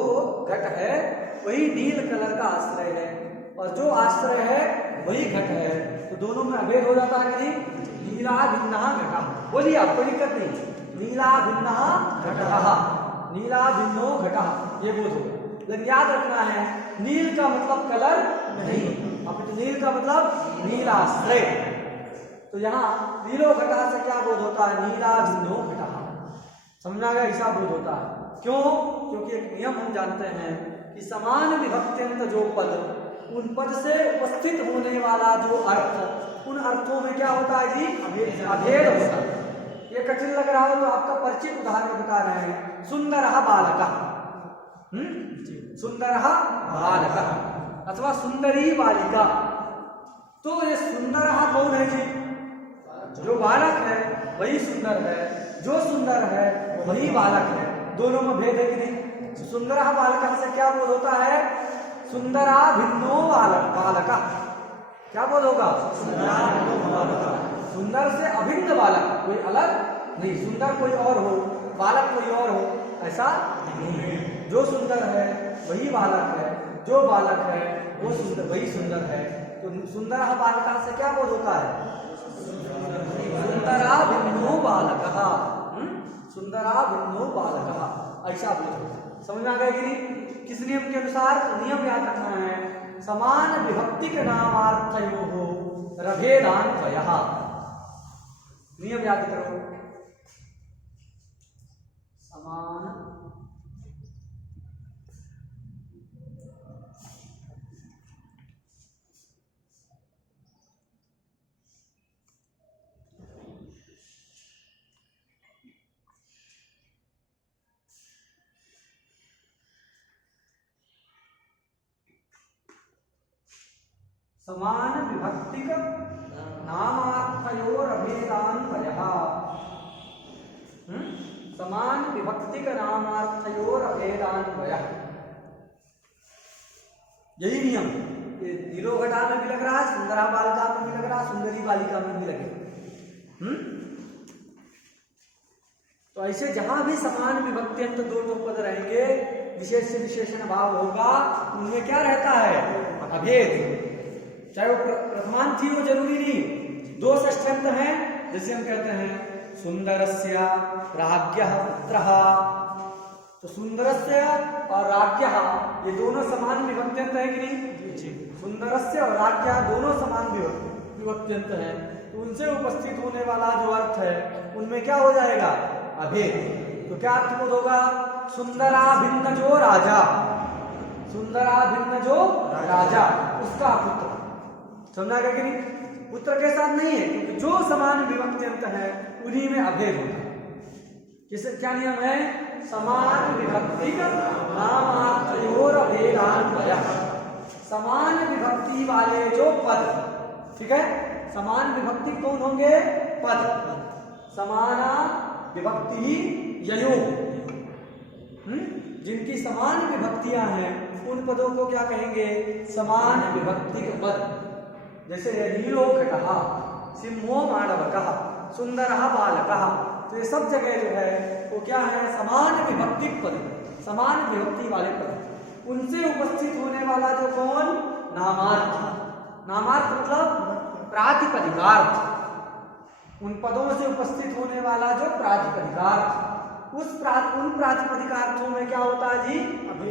घट है वही नील कलर का आश्रय है और जो आश्रय है वही घट है, तो दोनों में अभेद हो जाता है कि नहीं? नीला भिन्ना घटा। बोलिए, आप कोई दिक्कत नहीं। नीला भिन्ना घटः, नीला भिन्नो घटः, ये बोध होगा। लेकिन याद रखना है नील का मतलब कलर नहीं, अब तो नील का मतलब नीलाश्रय। तो यहाँ नीलो घटः से क्या बोध होता है? नीला भिन्नो घटः। समझना गया? ऐसा बोध होता है। क्यों? क्योंकि एक नियम हम जानते हैं कि समान विभक्त्यंत जो पद, उन पद से उपस्थित होने वाला जो अर्थ, उन अर्थों में क्या होता है जी? अभेद होता है। ये कठिन लग रहा हो तो आपका परिचित उदाहरण बता रहे हैं। सुंदरः बालकः, सुंदरः बालकः अथवा सुंदरी बालिका। तो ये सुंदरः कौन है जी? जो बालक है वही सुंदर है, जो सुंदर है वही बालक है। दोनों में भेद है कि नहीं? सुंदरः बालकः से क्या बोध होता है? सुंदरा भिन्नो बालकः। क्या बोध होगा? सुंदर से अभिन्न बालक, कोई अलग नहीं। सुंदर कोई और हो, बालक कोई और हो, ऐसा नहीं। जो सुंदर है वही बालक है, जो बालक है वो सुंदर, वही सुंदर है। तो सुंदरः बालकः से क्या बोध होता है? सुंदरा भिन्नो बालकः, सुंदरा भिन्नो बालकः, ऐसा बोध होता है। समझ में आ गया कि नहीं? किस नियम के अनुसार? तो नियम याद रखना है, समान विभक्ति के नामार्थयोः रभेदान्वयः। नियम याद करो, समान समान विभक्तिक नामार्थयोर अभेदान्वयः। समान विभक्तिक नामार्थयोर अभेदान्वयः, यही नियम ये नीलो घटा में भी लग रहा है, सुंदरा बालिका में भी लग रहा है, सुंदरी बालिका में भी लगे। तो ऐसे जहां भी समान विभक्त्यंत दो पद रहेंगे, विशेष से विशेषण भाव होगा, उनमें क्या रहता है? अभेद। चाहे वो प्रथमांत थी, वो जरूरी नहीं। दो षष्ठ्यंत हैं, जैसे हम कहते हैं सुंदरस्य राज्ञः पुत्रः, तो सुंदरस्य और राज्ञः ये दोनों समान विभक्त्यंत है कि नहीं? सुंदरस्य और राज्ञः दोनों समान विभक्त्यंत हैं, तो उनसे उपस्थित होने वाला जो अर्थ है उनमें क्या हो जाएगा? अभेद। तो क्या अर्थ बोध होगा? सुंदरा भिन्न जो राजा, सुंदरा भिन्न जो राजा, उसका पुत्र। समझा गया कि नहीं? पुत्र के साथ नहीं है, क्योंकि जो समान विभक्त्यंत है उन्हीं में अभेद होता है। किस क्या नियम है? समान विभक्ति नामार्थयोर अभेदान्वयः। समान विभक्ति वाले जो पद, ठीक है, समान विभक्ति कौन होंगे? पद। समाना विभक्ति ययो, जिनकी समान विभक्तियां हैं उन पदों को क्या कहेंगे? समान विभक्ति पद। जैसे नीलो घटः, सिंहो माणवकः, सुंदरः बालकः, तो ये सब जगह जो है वो क्या है? समान विभक्ति पद, समान विभक्ति वाले पद। उनसे उपस्थित होने वाला जो कौन? नामार्थ। नामार्थ मतलब प्रातिपदिकार्थ। उन पदों से उपस्थित होने वाला जो प्रातिपदिकार्थ, उन प्रातिपदिकार्थों में क्या होता है जी?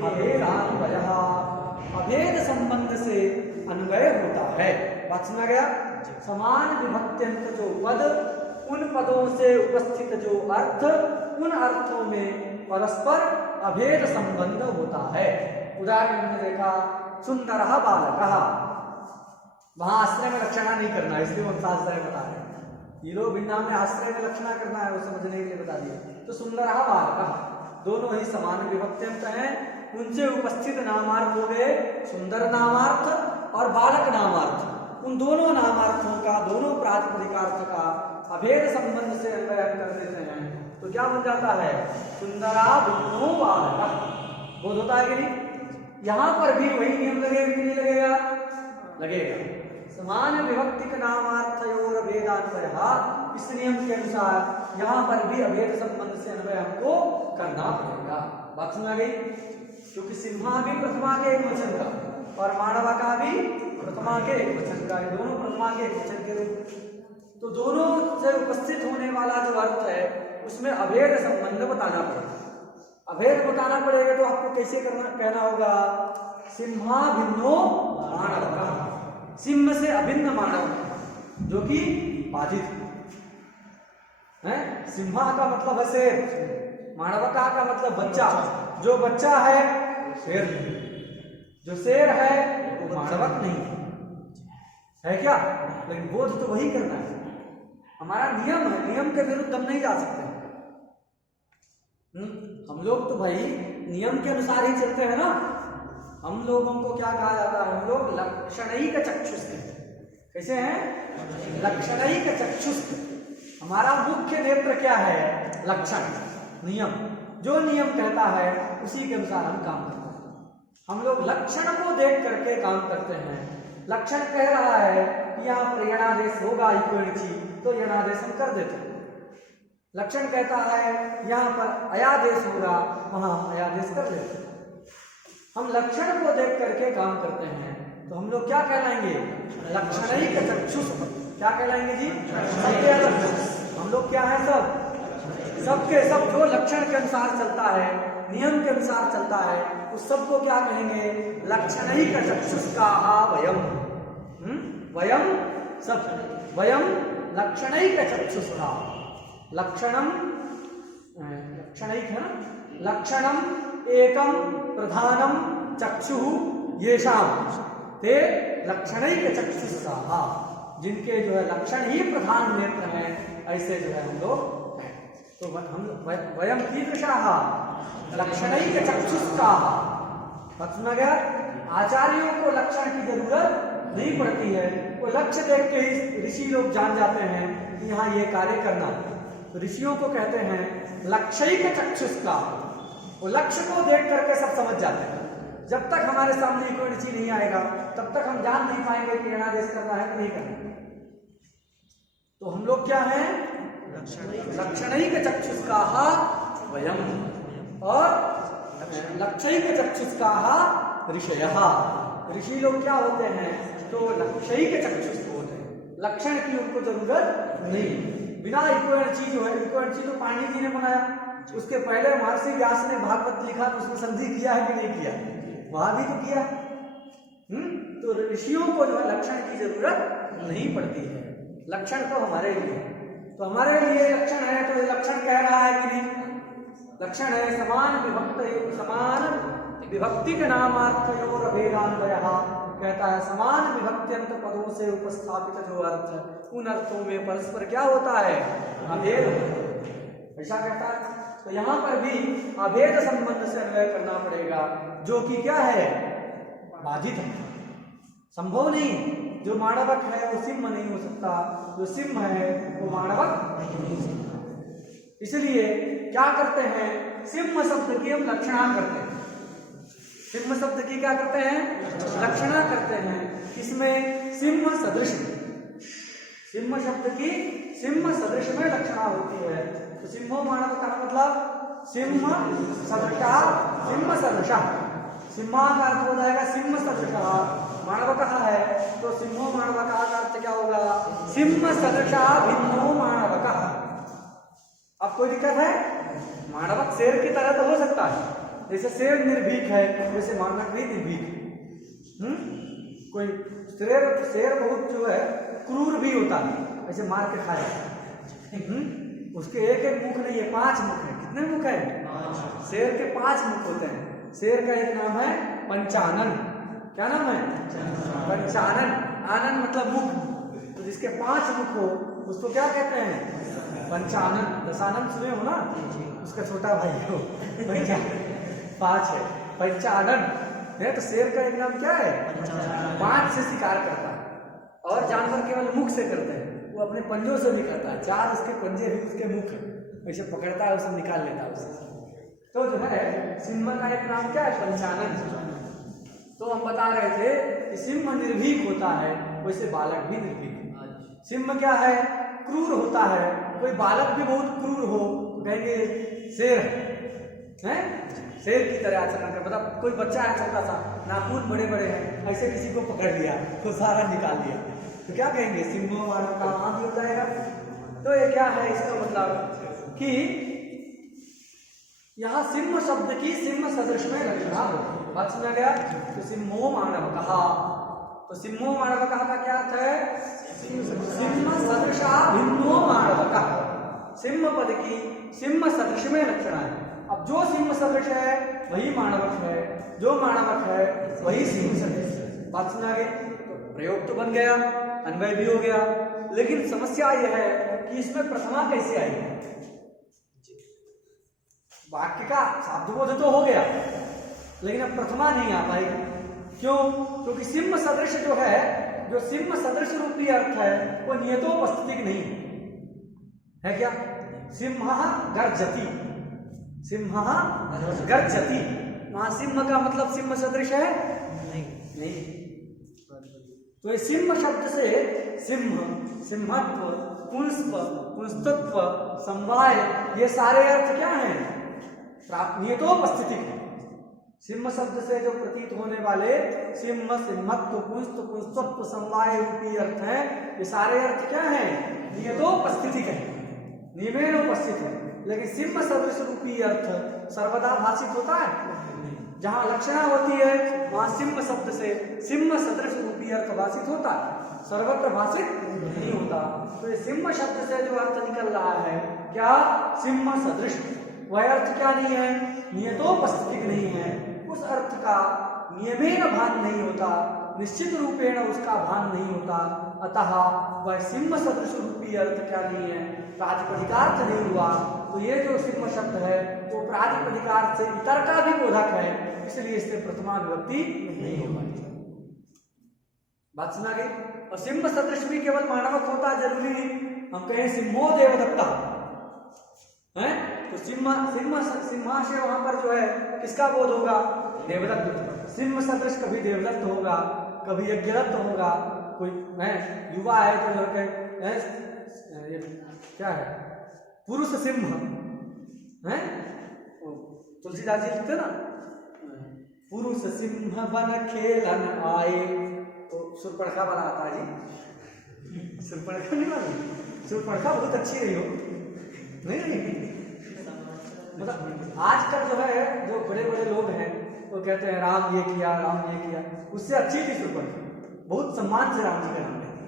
अभेदान्वयः। अभेद संबंध से अन्वय होता है। बात सुना गया? समान विभक्त्यंत जो पद, उन पदों से उपस्थित जो अर्थ, उन अर्थों में परस्पर अभेद संबंध होता है। उदाहरण हमने देखा सुंदरः बालकः, वहां आश्रय में लक्षणा नहीं करना है, इसलिए हम आश्रय बता रहे हैं। नीलो भिन्ना में आश्रय में लक्षणा करना है, वो समझने के लिए बता दिया। तो सुंदरः बालकः दोनों ही समान विभक्त्यंत हैं, उनसे उपस्थित नामार्थ हो गए सुंदर नामार्थ और बालक नामार्थ। उन दोनों नामार्थों का, दोनों प्रातिपदिकार्थ का अभेद संबंध से अन्वय कर देते हैं, तो क्या बन जाता है? सुंदरा भिन्नो बालकः। बोध होता है कि नहीं? यहां पर भी वही नियम लगेगा कि नहीं लगेगा? लगेगा। समान विभक्ति के नामार्थयोर भेदान्वयः, इस नियम के अनुसार यहाँ पर भी अभेद संबंध से अन्वय हमको करना पड़ेगा। बात समझ आ गई? क्योंकि सिम्हा भी प्रथमा के एक वचन का और मानवा का भी प्रथमा के एक वचन का, दोनों प्रथमा के एक वचन के रूप, तो दोनों से उपस्थित होने वाला जो अर्थ है उसमें अभेद संबंध बताना पड़ेगा। अभेद बताना पड़ेगा तो आपको कैसे कहना होगा? सिम्हा भिन्नो मानव का, सिंह से अभिन्न मानव जो कि बाधित है। सिम्हा का मतलब है शेर, मानवका का मतलब बच्चा, जो बच्चा है शेर, जो शेर है वो मानवक नहीं है क्या? लेकिन बोध तो वही करना है, हमारा नियम है, नियम के विरुद्ध हम नहीं जा सकते। हम लोग तो भाई नियम के अनुसार ही चलते हैं ना। हम लोगों को क्या कहा जाता है? हम लोग लक्षणैक चक्षुष कैसे हैं? लक्षणैक चक्षुष। हमारा मुख्य नेत्र क्या है? लक्षण, नियम। जो नियम कहता है उसी के अनुसार हम काम करते हैं। हम लोग लक्षण को देख करके काम करते हैं। लक्षण कह रहा है कि यहाँ पर यणादेश होगा ही कोई चीज, तो यणादेश हम कर देते हैं। लक्षण कहता है यहाँ पर अयादेश होगा, वहां अयादेश कर देते हैं। हम लक्षण को देख करके काम करते हैं, तो हम लोग क्या कहलाएंगे? लक्षणैक चक्षुष। क्या कहलाएंगे जी? हम लोग क्या है? सबके सब जो लक्षण के अनुसार चलता है, नियम के अनुसार चलता है, उस सबको क्या कहेंगे? लक्षणैक चक्षुष्काः वयम्। वयम सब, वयम लक्षणैक चक्षुष्काः। लक्षणम, लक्षणैक है ना, लक्षणम एकम प्रधानम चक्षुः येषाम् ते लक्षणैक चक्षुष्काः। जिनके जो है लक्षण ही प्रधान नेत्र हैं, ऐसे जो है हम लोग। तो हम वयम कीदृशाः? लक्षणैक चक्षुष्काः। समझ गया? आचार्यों को लक्षण की जरूरत नहीं पड़ती है, वो लक्ष्य देख के ही ऋषि लोग जान जाते हैं कि यहाँ ये कार्य करना है। तो ऋषियों को कहते हैं लक्षैक चक्षुष्काः। वो लक्ष्य को देख करके सब समझ जाते हैं। जब तक हमारे सामने कोई ऋषि नहीं आएगा तब तक हम जान नहीं पाएंगे कि यणादेश करना है कि नहीं करना। तो हम लोग क्या हैं? लक्षणैक चक्षुष्काः वयम् और लक्षैक चक्षुष्काः ऋषयः। ऋषि लोग क्या होते हैं? तो लक्षैक चक्षुष होते हैं, लक्षण की उनको जरूरत नहीं। बिना इक्वेंची जो है, इक्वेंची तो पाणिनि जी ने बनाया, उसके पहले महर्षि व्यास ने भागवत लिखा तो उसमें संधि किया है कि नहीं किया? वहां भी तो किया। तो ऋषियों को जो है लक्षण की जरूरत नहीं पड़ती है। लक्षण तो हमारे लिए, तो हमारे लिए लक्षण है, तो लक्षण कह रहा है कि नहीं? लक्षण है समान विभक्ति के नामार्थयोर अभेदान्वयः। कहता है समान विभक्त्यंत पदों से उपस्थापित जो अर्थ है, उन अर्थों में परस्पर क्या होता है? अभेद, ऐसा कहता है। तो यहाँ पर भी अभेद संबंध से अन्वय करना पड़ेगा, जो कि क्या है? बाधित है, संभव नहीं। जो मानवक है वो सिंह नहीं हो सकता, जो सिंह है वो मानवक नहीं हो सकता। इसलिए क्या करते हैं? सिंह शब्द की हम लक्षणा करते हैं। सिंह शब्द की क्या करते हैं? लक्षणा करते हैं। इसमें सिंह सदृश, सिंह शब्द की सिंह सदृश में लक्षणा होती है। तो सिंहो मानव का मतलब सिंह सदृशा, सिंह सदृशा। सिंहा का अर्थ हो जाएगा सिंह सदृशा। मानव कहा है तो सिंहो मानव का अर्थ क्या होगा? सिंह सदृशा भिन्नो मानवकः। अब कोई दिक्कत है? मानवक शेर की तरह तो हो सकता है, जैसे शेर निर्भीक है वैसे मानवक भी निर्भीक है। कोई शेर बहुत जो है क्रूर भी होता है, ऐसे मार के खाए। उसके एक एक मुख नहीं है, 5 मुख है। कितने मुख है? शेर के 5 मुख होते हैं। शेर का एक नाम है पंचानन। क्या नाम है? पंचानन। आनन मतलब मुख, तो जिसके 5 मुख हो उसको क्या कहते हैं? पंचानन। दशानन सुने हो ना, उसका छोटा भाई हो। 5 है पंचानन है। तो शेर का एक नाम क्या है? 5 से शिकार करता है, और जानवर केवल मुख से करते हैं। वो अपने पंजों से भी करता है, 4 उसके पंजे भी उसके मुख ऐसे पकड़ता है, उसे निकाल लेता है उससे। तो जो है सिंह का एक नाम क्या है? पंचानन। तो हम बता रहे थे कि सिंह निर्भीक होता है, वैसे बालक भी निर्भीक है। सिंह क्या है? क्रूर होता है। कोई बालक भी बहुत क्रूर हो तो कहेंगे शेर है, शेर की तरह आचरण कर। मतलब कोई बच्चा है छोटा सा, नाखून बड़े बड़े हैं, ऐसे किसी को पकड़ लिया तो सारा निकाल लिया तो क्या कहेंगे? सिंह वाला का आंधी हो जाएगा। तो ये क्या है? इसका मतलब कि यहाँ सिंह शब्द की सिंह सदृश में लक्षणा बात समझा गया। तो सिंहो मानव कहा, तो सिंहो मानव कहा का क्या अर्थ है? सिंह सदृशा भिन्नो मानव कहा। सिंह पद की सिंह सदृश में लक्षणा है। अब जो सिंह सदृश है वही मानवक है, जो मानवक है वही सिंह सदृश है। बात समझ आ गई? तो प्रयोग तो बन गया, अन्वय भी हो गया, लेकिन समस्या यह है कि इसमें प्रथमा कैसे आई? वाक्य का शब्दबोध तो हो गया, लेकिन अब प्रथमा नहीं आ पाएगी। क्यों? क्योंकि सिंह सदृश जो है, जो सिंह सदृश रूपी अर्थ है वो नियतोपस्थितिक नहीं है। क्या? सिंह गर्जति, सिंह गर्जति, वहां सिंह का मतलब सिंह सदृश है नहीं। तो ये सिंह शब्द से सिंह, सिंहत्व, पुंस्प, पुंस्तत्व, समवाय, ये सारे अर्थ क्या हैं? नियतोपस्थितिक है। सिंह शब्द से जो प्रतीत होने वाले सिंह, सिंहत्व, पुंस्त, पुंस्तत्व, समवाय रूपी अर्थ हैं, ये सारे अर्थ क्या हैं? नियतोपस्थितिक है, नियमेन उपस्थित है। लेकिन सिंह सदृश रूपी अर्थ सर्वदा भाषित होता है। जहां लक्षणा होती है वहां सिंह शब्द से सिंह सदृश रूपी अर्थ भाषित होता है, सर्वत्र भाषित नहीं होता। तो ये सिंह शब्द से जो अर्थ निकल रहा है क्या? सिंह सदृश, वह अर्थ क्या नहीं है? नियतोपस्थितिक नहीं है। उस अर्थ का नियमेन भान नहीं होता, निश्चित रूपेण उसका भान नहीं होता। अतः वह सिंह सदृश रूपी अर्थ क्या नहीं है? प्रातिपदिकार्थ नहीं हुआ। तो ये जो सिंह शब्द है वो प्रातिपदिकार्थ से इतर का भी बोधक है, इसलिए इससे प्रथमा विभक्ति नहीं हो पाती। बात सुना गई? और सिंह सदृश भी केवल मानवक होता जरूरी नहीं। हम कहें सिंहो देवदत्ता है तो सिंहा से वहां पर जो है किसका बोध होगा? देवदत्त। सिंह सदृश कभी देवदत्त होगा, कभी यज्ञदत्त होगा। कोई है युवा है तो जो ये क्या है? पुरुष सिंह है, तुलसीदास जी लिखते ना, पुरुष सिंह बन खेलन आए। तो सुरपड़खा वाला आता है जी, सुरपड़खा नहीं वाली, सुरपड़खा बहुत अच्छी रही हो नहीं। मतलब आजकल जो है जो बड़े बड़े लोग हैं वो कहते हैं राम ये किया, राम ये किया, उससे अच्छी थी सुरपड़खा, बहुत सम्मान से राम जी का नाम लेती है।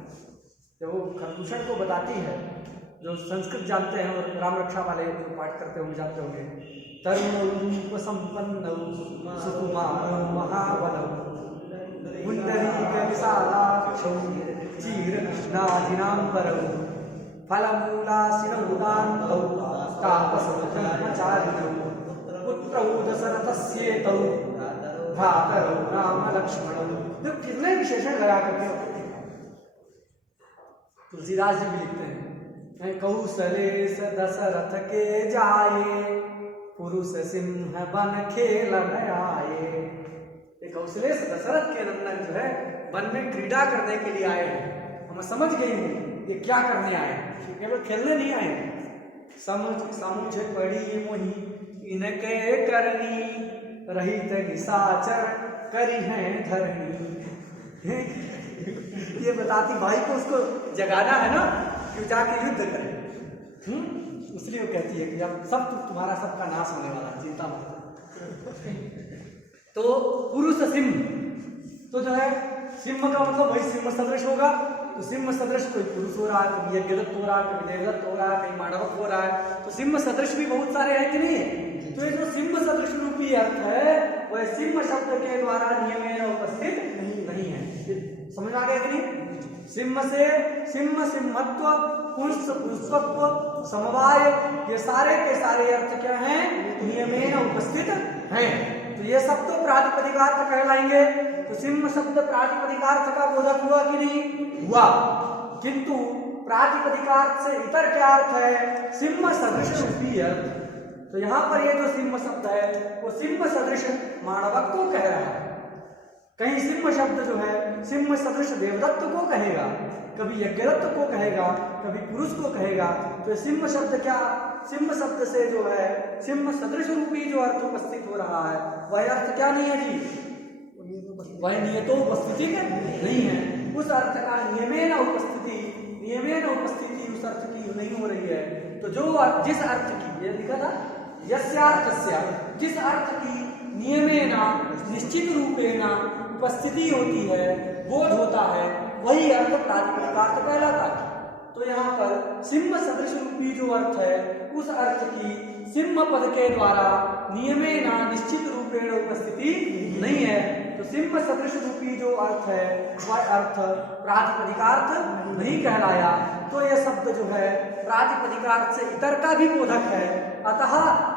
जब वो खरदूषण को बताती है, जो संस्कृत जानते हैं और राम रक्षा वाले जो पाठ करते होंगे जानते होंगे, तरुण संपन्न सुकुमार महाबल पुंडरीक विशालाक्षौ चीर कृष्णाजिनांबरौ फलमूलासिनौदान्तौ तापसब्रह्मचारिणौ पुत्रौ दशरथस्येतौ भ्रातरौ राम लक्ष्मणौ। तो कितने विशेषण लगा करके तुलसीदास जी भी लिखते हैं, कौशलेश दशरथ के जाए पुरुष सिंह बन खेलन आए। कौशलेश दशरथ के नंदन जो है वन में क्रीड़ा करने के लिए आए हैं। हम समझ गए हैं ये क्या करने आए, केवल खेलने नहीं आए। समझ पड़ी मोही इनके करनी, रहित निशाचर करी है धरनी। ये बताती भाई को उसको जगाना है ना कि जाके युद्ध करे। इसलिए वो कहती है कि अब सब तुम्हारा सबका नाश होने वाला, चिंता मत। तो पुरुष सिंह, तो जो है सिंह का मतलब वही सिंह सदृश होगा। तो सिंह सदृश कोई पुरुष हो रहा है, कभी यज्ञदत्त हो रहा है, कभी देवदत्त हो रहा है, कहीं मानवक हो रहा है। तो सिंह सदृश भी बहुत सारे हैं कि नहीं? तो ये जो सिंह सदृश रूपी अर्थ है वह सिंह शब्द के द्वारा नियमेन उपस्थित नहीं है। समझ आ गया कि नहीं? सिंह से सिंह, सिंहत्व, पुंस, पुंसत्व, समवाय, ये सारे के सारे अर्थ क्या हैं? नियमेन उपस्थित हैं। तो ये सब तो प्रातिपदिकार्थ कहलाएंगे। तो सिंह शब्द प्रातिपदिकार्थ का बोधक हुआ कि नहीं हुआ? किंतु प्रातिपदिकार्थ से इतर क्या अर्थ है? सिंह सदृश रूपी अर्थ। तो यहाँ पर ये जो सिंह शब्द है वो सिंह सदृश मानवक को कह रहा है। कहीं सिंह शब्द जो है सिंह सदृश देवदत्त को कहेगा, कभी यज्ञदत्त को कहेगा, कभी पुरुष को कहेगा। तो सिंह शब्द क्या, सिंह शब्द से जो है सिंह सदृश रूपी जो अर्थ उपस्थित हो रहा है वह अर्थ क्या नहीं है जी, वह नियतो उपस्थिति नहीं है। उस अर्थ का नियमेन उपस्थिति उस अर्थ की नहीं हो रही है। तो जो जिस अर्थ की, ये लिखा था यस्यार्थस्य, जिस अर्थ की नियमेन निश्चित रूपेण उपस्थिति होती है, बोध होता है, वही अर्थ प्रातिपदिकार्थ कहलाता है। तो यहाँ पर सिंह सदृश रूपी जो अर्थ है उस अर्थ की सिंह पद के द्वारा नियमेन निश्चित रूपेण उपस्थिति नहीं है। तो सिंह सदृश रूपी जो अर्थ है वह अर्थ प्रातिपदिकार्थ नहीं कहलाया। तो यह शब्द जो है प्रातिपदिकार्थ से इतर का भी बोधक है, अतः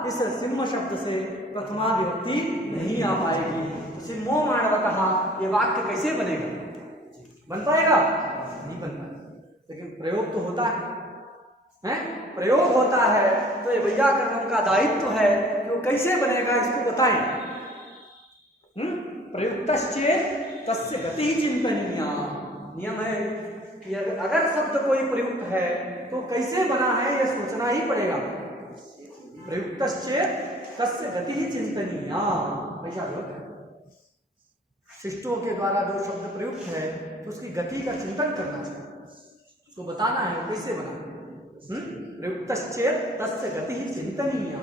इस सिंह शब्द से प्रथमा विभक्ति नहीं आ पाएगी। तो सिंहो माणवकः ये वाक्य कैसे बनेगा, बन पाएगा? नहीं बन पाएगा। लेकिन प्रयोग तो होता है, प्रयोग होता है। तो ये वैयाकरणों का दायित्व है कि वो कैसे बनेगा इसको बताएं। प्रयुक्तश्चेत् तस्य गति चिंतनीया, नियम है कि अगर शब्द कोई प्रयुक्त है तो कैसे बना है यह सोचना ही पड़ेगा। प्रयुक्तश्चेत् तस्य गति चिंतनीया, वैसा होता है। शिष्टों के द्वारा जो शब्द प्रयुक्त है तो उसकी गति का चिंतन करना चाहिए, उसको बताना है कैसे बना। प्रयुक्तश्चेत् तस्य गति चिंतनीया,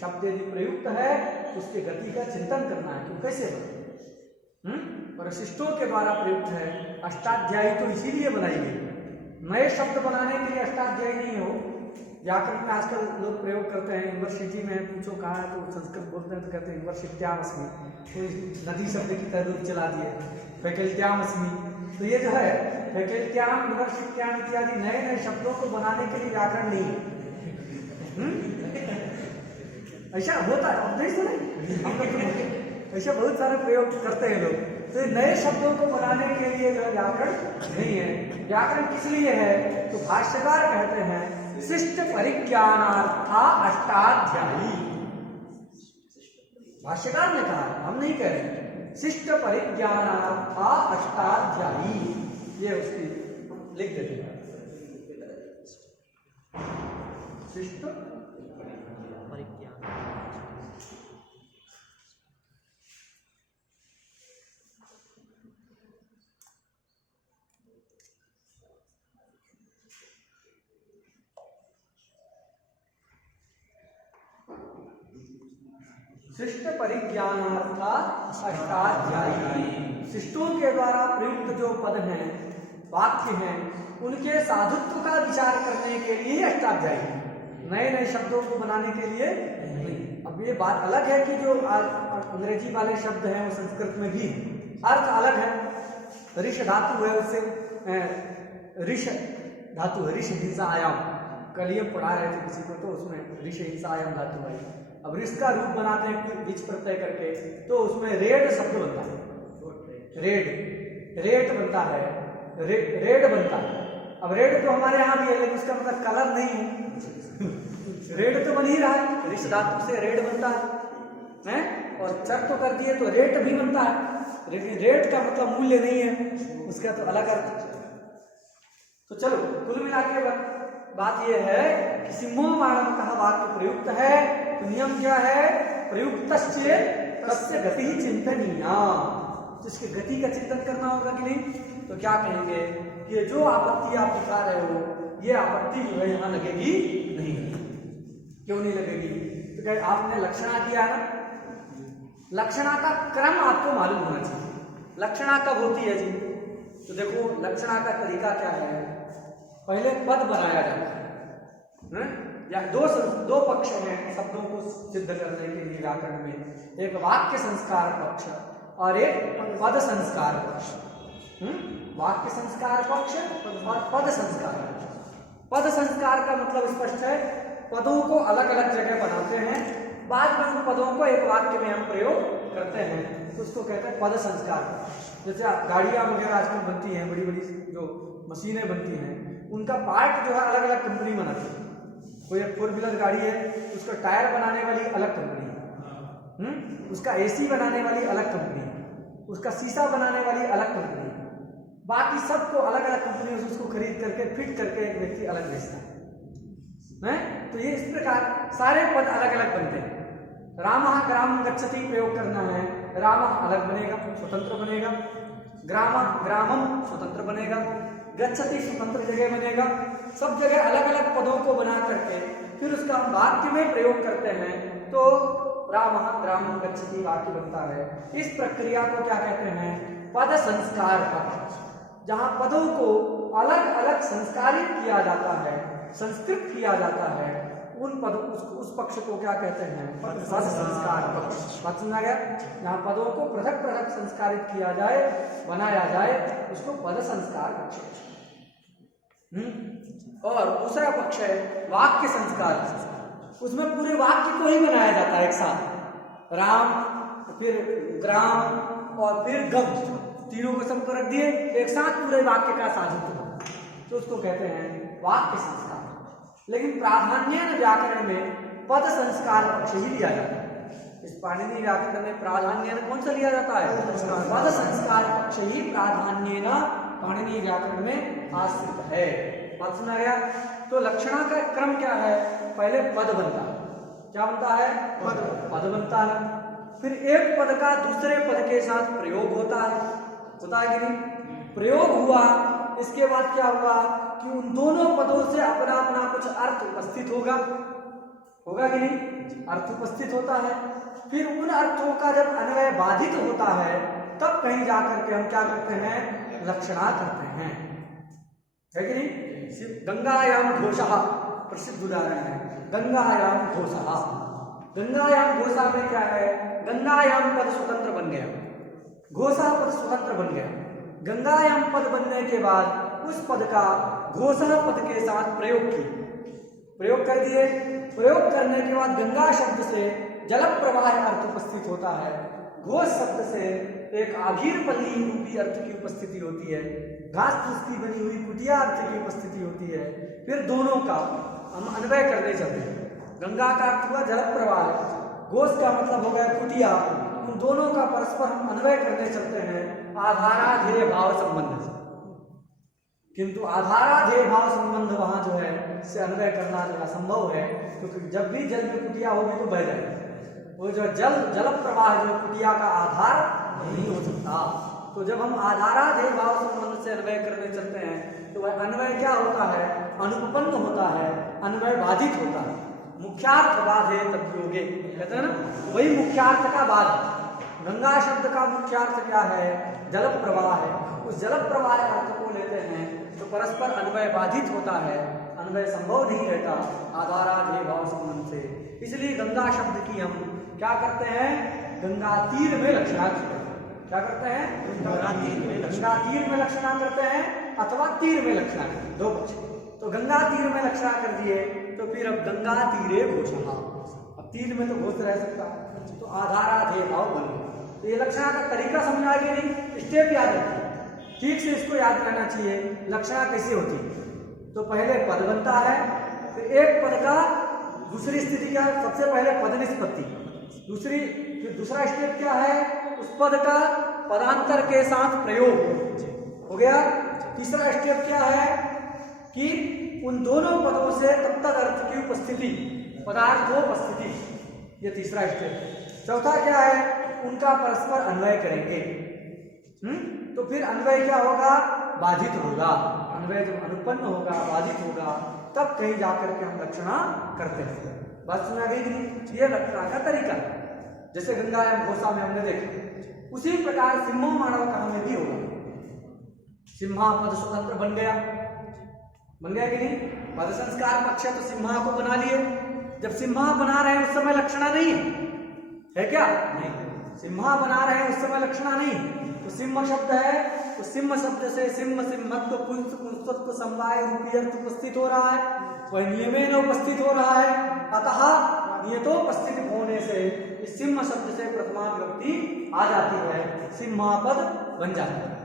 शब्द यदि प्रयुक्त है तो उसके गति का चिंतन करना है कि कैसे बना। और शिष्टों के द्वारा प्रयुक्त है, अष्टाध्यायी तो इसीलिए बनाई गई। नए शब्द बनाने के लिए अष्टाध्यायी नहीं हो। व्याकरण में आजकल लोग प्रयोग करते हैं, यूनिवर्सिटी में पूछो कहाँ है तो संस्कृत बोलते हैं तो कहते हैं यूनिवर्सिट्यामस्मि, तो नदी शब्द की तरह चला दिए फैकल्ट्यामस्मि। तो ये जो है फैकल्ट्याम, यूनिवर्सिट्याम इत्यादि नए नए शब्दों को बनाने के लिए व्याकरण नहीं है। ऐसा होता है, अब नहीं सुने, ऐसा बहुत सारे प्रयोग करते हैं लोग। तो नए शब्दों को बनाने के लिए जो व्याकरण नहीं है। व्याकरण किस लिए है तो भाष्यकार कहते हैं शिष्ट परिज्ञानार्था अष्टाध्यायी। भाष्यकार ने कहा, हम नहीं कह रहे। शिष्ट परिज्ञानार्था अष्टाध्यायी, ये उसकी लिख देते हैं। शिष्ट शिष्ट परिज्ञानार्था अष्टाध्यायी, शिष्टों के द्वारा प्रयुक्त जो पद हैं, वाक्य हैं, उनके साधुत्व का विचार करने के लिए अष्टाध्यायी। नए नए शब्दों को बनाने के लिए नहीं। अब ये बात अलग है कि जो अंग्रेजी वाले शब्द हैं वो संस्कृत में भी अर्थ अलग है। ऋष धातु है, उससे ऋष धातु है, ऋष हिंसा आयाम। कल ये पढ़ा रहे थे किसी को तो उसमें ऋष हिंसा आयाम धातु आई। अब ऋष का रूप बनाते हैं विच प्रत्यय करके, तो उसमें रेड शब्द बनता है, रेड बनता है, रेड बनता है। अब रेड तो हमारे यहाँ भी है लेकिन उसका मतलब कलर नहीं है। रेड तो बन ही रहा है, ऋष धातु से रेड बनता है, और चर तो कर दिए तो रेट भी बनता है, लेकिन रेट का मतलब मूल्य नहीं है, उसका तो अलग अर्थ। तो चलो कुल मिला के बात यह है कि सिंहो माणवकः वाक्य प्रयुक्त है तो नियम क्या है, प्रयुक्तश्चेत् तस्य गति चिंतनीया, जिसके गति का चिंतन करना होगा कि नहीं। तो क्या कहेंगे, ये जो आपत्ति आप दिखा रहे हो ये आपत्ति जो है यहाँ लगेगी नहीं। क्यों नहीं लगेगी, तो कहे आपने लक्षणा किया ना, लक्षणा का क्रम आपको मालूम होना चाहिए। लक्षणा कब होती है जी, तो देखो लक्षणा का तरीका क्या है, पहले पद बनाया जाता है, या दो पक्ष हैं शब्दों को सिद्ध करने के लिए व्याकरण में, एक वाक्य संस्कार पक्ष और एक पद संस्कार पक्ष। वाक्य संस्कार पक्ष और पद संस्कार पक्ष। पद संस्कार का मतलब स्पष्ट है, पदों को अलग अलग जगह बनाते हैं, बाद में उन पदों को एक वाक्य में हम प्रयोग करते हैं, तो उसको कहते हैं पद संस्कार। जैसे गाड़ियां वगैरह आजकल बनती हैं, बड़ी बड़ी जो मशीनें बनती हैं, उनका पार्ट जो है अलग अलग कंपनी बनाती है। कोई 4 व्हीलर गाड़ी है, उसका टायर बनाने वाली अलग कंपनी है, उसका एसी बनाने वाली अलग कंपनी है, उसका शीशा बनाने वाली अलग कंपनी है, बाकी सबको अलग अलग कंपनियों से उसको खरीद करके फिट करके एक व्यक्ति अलग बेचता है। तो ये इस प्रकार सारे पद अलग अलग बनते हैं। रामः ग्रामं गच्छति प्रयोग करना है, रामः अलग बनेगा, स्वतंत्र बनेगा, ग्रामः ग्रामम स्वतंत्र बनेगा, गच्छति स्वतंत्र जगह बनेगा। सब जगह अलग अलग पदों को बना करके फिर उसका हम वाक्य में प्रयोग करते हैं तो रामः ग्रामं गच्छति वाक्य बनता है। इस प्रक्रिया को क्या कहते हैं? पद संस्कार पक्ष। जहां पदों को अलग अलग संस्कारित किया जाता है, संस्कृत किया जाता है, उन पदों उस पक्ष को क्या कहते हैं? पद संस्कार पक्ष। बात सुना गया? जहां पदों को पृथक पृथक संस्कारित किया जाए, बनाया जाए, उसको पद संस्कार पक्ष। और दूसरा पक्ष है वाक्य संस्कार। उसमें पूरे वाक्य को ही बनाया जाता है एक साथ, राम फिर ग्राम और फिर गम, तीनों को सबको रख दिए एक साथ पूरे वाक्य का साधित, तो उसको कहते हैं वाक्य संस्कार। लेकिन प्राधान्यन व्याकरण में पद संस्कार पक्ष ही लिया जाता है। इस पाणिनि व्याकरण में प्राधान्यन कौन सा लिया जाता है? पद संस्कार पक्ष ही प्राधान्यन पाणिनि व्याकरण में आश्रित है। बात सुना गया? तो लक्षणा का क्रम क्या है? पहले पद बनता है। क्या बनता है? पद बनता है। फिर एक पद का दूसरे पद के साथ प्रयोग होता है कि नहीं? प्रयोग हुआ, इसके बाद क्या हुआ कि उन दोनों पदों से अपना अपना कुछ अर्थ उपस्थित होगा कि नहीं? अर्थ उपस्थित होता है। फिर उन अर्थों का जब अन्वय बाधित होता है तब कहीं जाकर के हम क्या करते हैं? लक्षणा करते हैं, है कि नहीं? गंगायाम घोषः प्रसिद्ध उदाहरण है। गंगायाम घोषः, गंगायाम घोषा में क्या है? गंगायाम पद स्वतंत्र बन गया, घोषा पद स्वतंत्र बन गया। गंगायाम पद बनने के बाद उस पद का घोषा पद के साथ प्रयोग कर दिए। प्रयोग करने के बाद गंगा शब्द से जल प्रवाह अर्थ उपस्थित होता है, घोष शब्द से एक आघीर पल्ली रूपी अर्थ की उपस्थिति होती है, घास फूस की बनी हुई कुटिया अर्थ की उपस्थिति होती है। फिर दोनों का हम अन्वय करने चलते हैं। गंगा का अर्थ हुआ जल प्रवाह, घोष का मतलब हो गया कुटिया। उन दोनों का परस्पर हम अन्वय करने चलते हैं आधाराधेय भाव संबंध से। किंतु आधाराधेय भाव संबंध वहां जो है से अन्वय करना जो असंभव है, क्योंकि जब भी जल में कुटिया होगी तो बह जाएगी। वो जो जल प्रवाह जो कुटिया का आधार नहीं हो सकता। तो जब हम आधाराधेय भाव संबंध से अन्वय करने चलते हैं तो वह अन्वय क्या होता है? अनुपपन्न होता है, अन्वय बाधित होता है। मुख्यार्थ बाधे तद्योगे, कहते हैं ना, वही मुख्यार्थ का बाध। गंगा शब्द का मुख्यार्थ क्या है? जल प्रवाह है। उस जल प्रवाह अर्थ को लेते हैं तो परस्पर अन्वय बाधित होता है, अन्वय संभव नहीं रहता आधाराधेय भाव संबंध से। इसलिए गंगा शब्द की हम क्या करते हैं? गंगा तीर में लक्षणा करते हैं। क्या करते हैं? गंगा तीर में लक्षणा करते हैं अथवा तीर में लक्षणा करते हैं, दो पक्ष। तो गंगा तीर में लक्षणा कर दिए तो फिर अब गंगा तीरे घोषणा, अब तीर में तो घोष रह सकता, तो आधाराधेय भाव बन गया। तो ये लक्षणा का तरीका समझ आ गया नहीं? स्टेप याद रखिए, ठीक से इसको याद करना चाहिए। लक्षणा कैसे होती है? तो पहले पद बनता है, फिर एक पद का दूसरी स्थिति क्या? सबसे पहले पद निष्पत्ति, फिर दूसरा स्टेप क्या है? उस पद का पदांतर के साथ प्रयोग हो गया। तीसरा स्टेप क्या है कि उन दोनों पदों से तब तक अर्थ की उपस्थिति, पदार्थोपस्थिति, ये तीसरा स्टेप। चौथा क्या है? उनका परस्पर अन्वय करेंगे। तो फिर अन्वय क्या होगा? बाधित होगा। अन्वय जब अनुपन्न होगा, बाधित होगा, तब कहीं जाकर के हम लक्षणा करते हैं। बात सुना गई कि नहीं? ये लक्षणा का तरीका है। जैसे गंगायाम घोषा में हमने देखा, उसी प्रकार सिम्हो मानव कहा में भी होगा। सिम्हा पद स्वतंत्र बन गया कि नहीं? पद संस्कार पक्ष तो सिम्हा को बना लिए। जब सिम्हा बना रहे हैं उस समय लक्षणा नहीं है क्या? नहीं, सिम्हा बना रहे हैं उस समय लक्षणा नहीं। तो सिम्ह शब्द है, तो सिम्ह शब्द से सिम्ह सिम्हत्व पुंस पुंसत्व समवाय रूपी अर्थ उपस्थित हो रहा है, वह नियमेन उपस्थित हो रहा है। अतः नियतोपस्थित होने से इस सिम्ह शब्द से प्रथमा विभक्ति आ जाती है, सिम्हापद बन जाता है।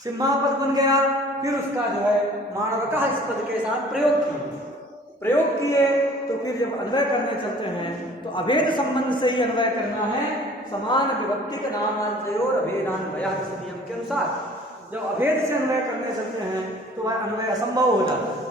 सिम्हापद बन गया, फिर उसका जो है मानवकः इस पद के साथ प्रयोग किए। तो फिर जब अन्वय करने चलते हैं तो अभेद संबंध से ही अन्वय करना है, समान विभक्ति के नामांतयोर अभेदान्वयः इस नियम के अनुसार जब अभेद से अन्वय करने चलते हैं तो वह अन्वय असंभव हो जाता है,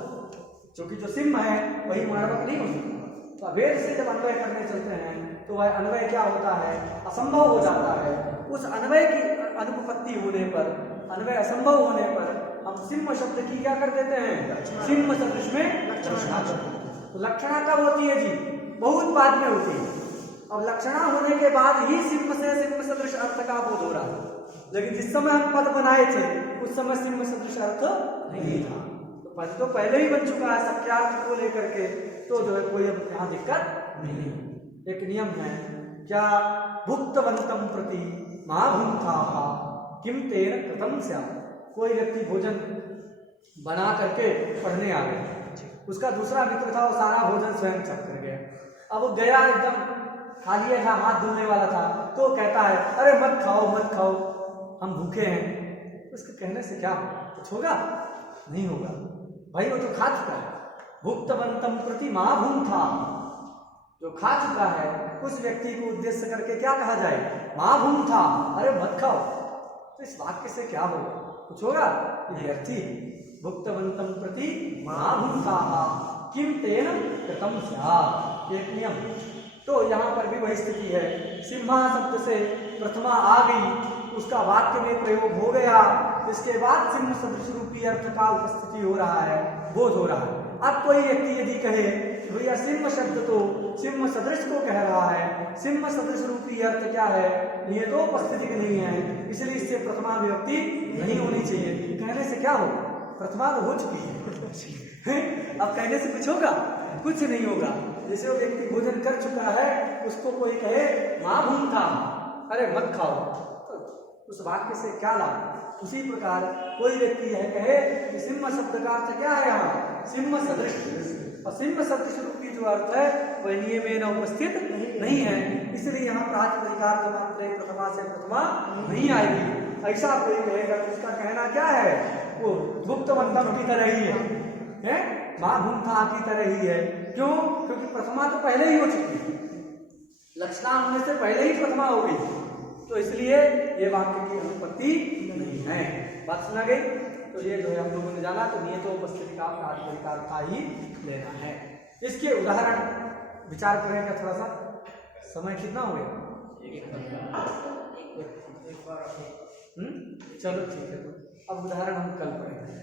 क्योंकि जो सिम्ह है वही माणवक नहीं हो सकता। तो अभेद से जब अन्वय करने चलते हैं तो वह अन्वय क्या होता है, असंभव हो जाता है। उस अन्वय की अनुपपत्ति होने पर, अन्वय असंभव होने पर हम सिम्ह शब्द की क्या कर देते हैं, सिम्ह सदृश में लक्षणा। तो लक्षणा कब होती है जी, बहुत बाद में होती है। अब लक्षणा होने के बाद ही सिम्ह से सिम्ह सदृश अर्थ का बोध हो रहा है, लेकिन जिस समय हम पद बनाए थे उस समय सिम्ह सदृश अर्थ नहीं था। तो पद तो पहले ही बन चुका है सत्यार्थ को लेकर के, तो जो है कोई अब यहाँ दिक्कत नहीं। एक नियम है क्या, भुक्तवंतम प्रति महाभूताः किम तेन कृतं स्यात्। कोई व्यक्ति भोजन बना करके पढ़ने आ गया, उसका दूसरा मित्र था, वो सारा भोजन स्वयं चख कर गया। अब वो गया एकदम खाली था, हाथ धुलने वाला था, तो कहता है अरे मत खाओ मत खाओ, हम भूखे हैं। उसके कहने से क्या कुछ होगा, नहीं होगा भाई, वो तो खा चुका है। भुक्तवंतम प्रति महाभूताः, जो खा चुका है उस व्यक्ति को उद्देश्य करके क्या कहा जाए, महाभूताः, अरे मत खाओ। तो इस वाक्य से क्या होगा, कुछ होगा, ये अर्थी भुक्तवंतम प्रति महाभूताः किम तेन कृतं स्यात्, एक नियम। तो यहाँ पर भी वही स्थिति है, सिम्हा शब्द से प्रथमा आ गई, उसका वाक्य में प्रयोग हो गया, इसके बाद सिम्ह सदृश रूपी अर्थ का उपस्थिति हो रहा है, बोध हो रहा है। अब कोई व्यक्ति यदि कहे भैया सिम्ह शब्द तो सिम्ह सदृश को कह रहा है, सिम्ह सदृश रूपी अर्थ क्या है, ये तो उपस्थिति नहीं है, इसलिए इससे प्रथमा विभक्ति नहीं होनी चाहिए। कहने से क्या होगा, प्रथमा तो हो चुकी है अब कहने से कुछ होगा, कुछ नहीं होगा। जैसे वो व्यक्ति भोजन कर चुका है, उसको कोई कहे महाभूताः, अरे मत खाओ, तो उस वाक्य से क्या लाभ। उसी प्रकार कोई व्यक्ति यह कहे कि सिम्ह शब्द का अर्थ क्या है, यहाँ सिम्ह सदृश, और सिम्ह सदृश रूपी जो अर्थ है वह नियमेन उपस्थित नहीं है, इसलिए यहाँ प्रातिपदिकार्थ मात्रे प्रथमा से प्रथमा नहीं आएगी। ऐसा कोई कहेगा तो उसका कहना क्या है, वो भुक्तवंतम की तरह ही है, महाभूताः की तरह ही है। क्यों, क्योंकि प्रथमा तो पहले ही हो चुकी है, लक्षणा होने से पहले ही प्रथमा हो गई, तो इसलिए ये वाक्य की अनुपत्ति नहीं है। बात सुना गई। तो ये जो है हम लोगों ने जाना, तो नियतोपस्थिति का प्रातिपदिकार्थ ही लेना है। इसके उदाहरण विचार करेंगे थोड़ा सा, समय कितना हो गया, चलो ठीक है, तो अब उदाहरण हम कल पढ़ेंगे।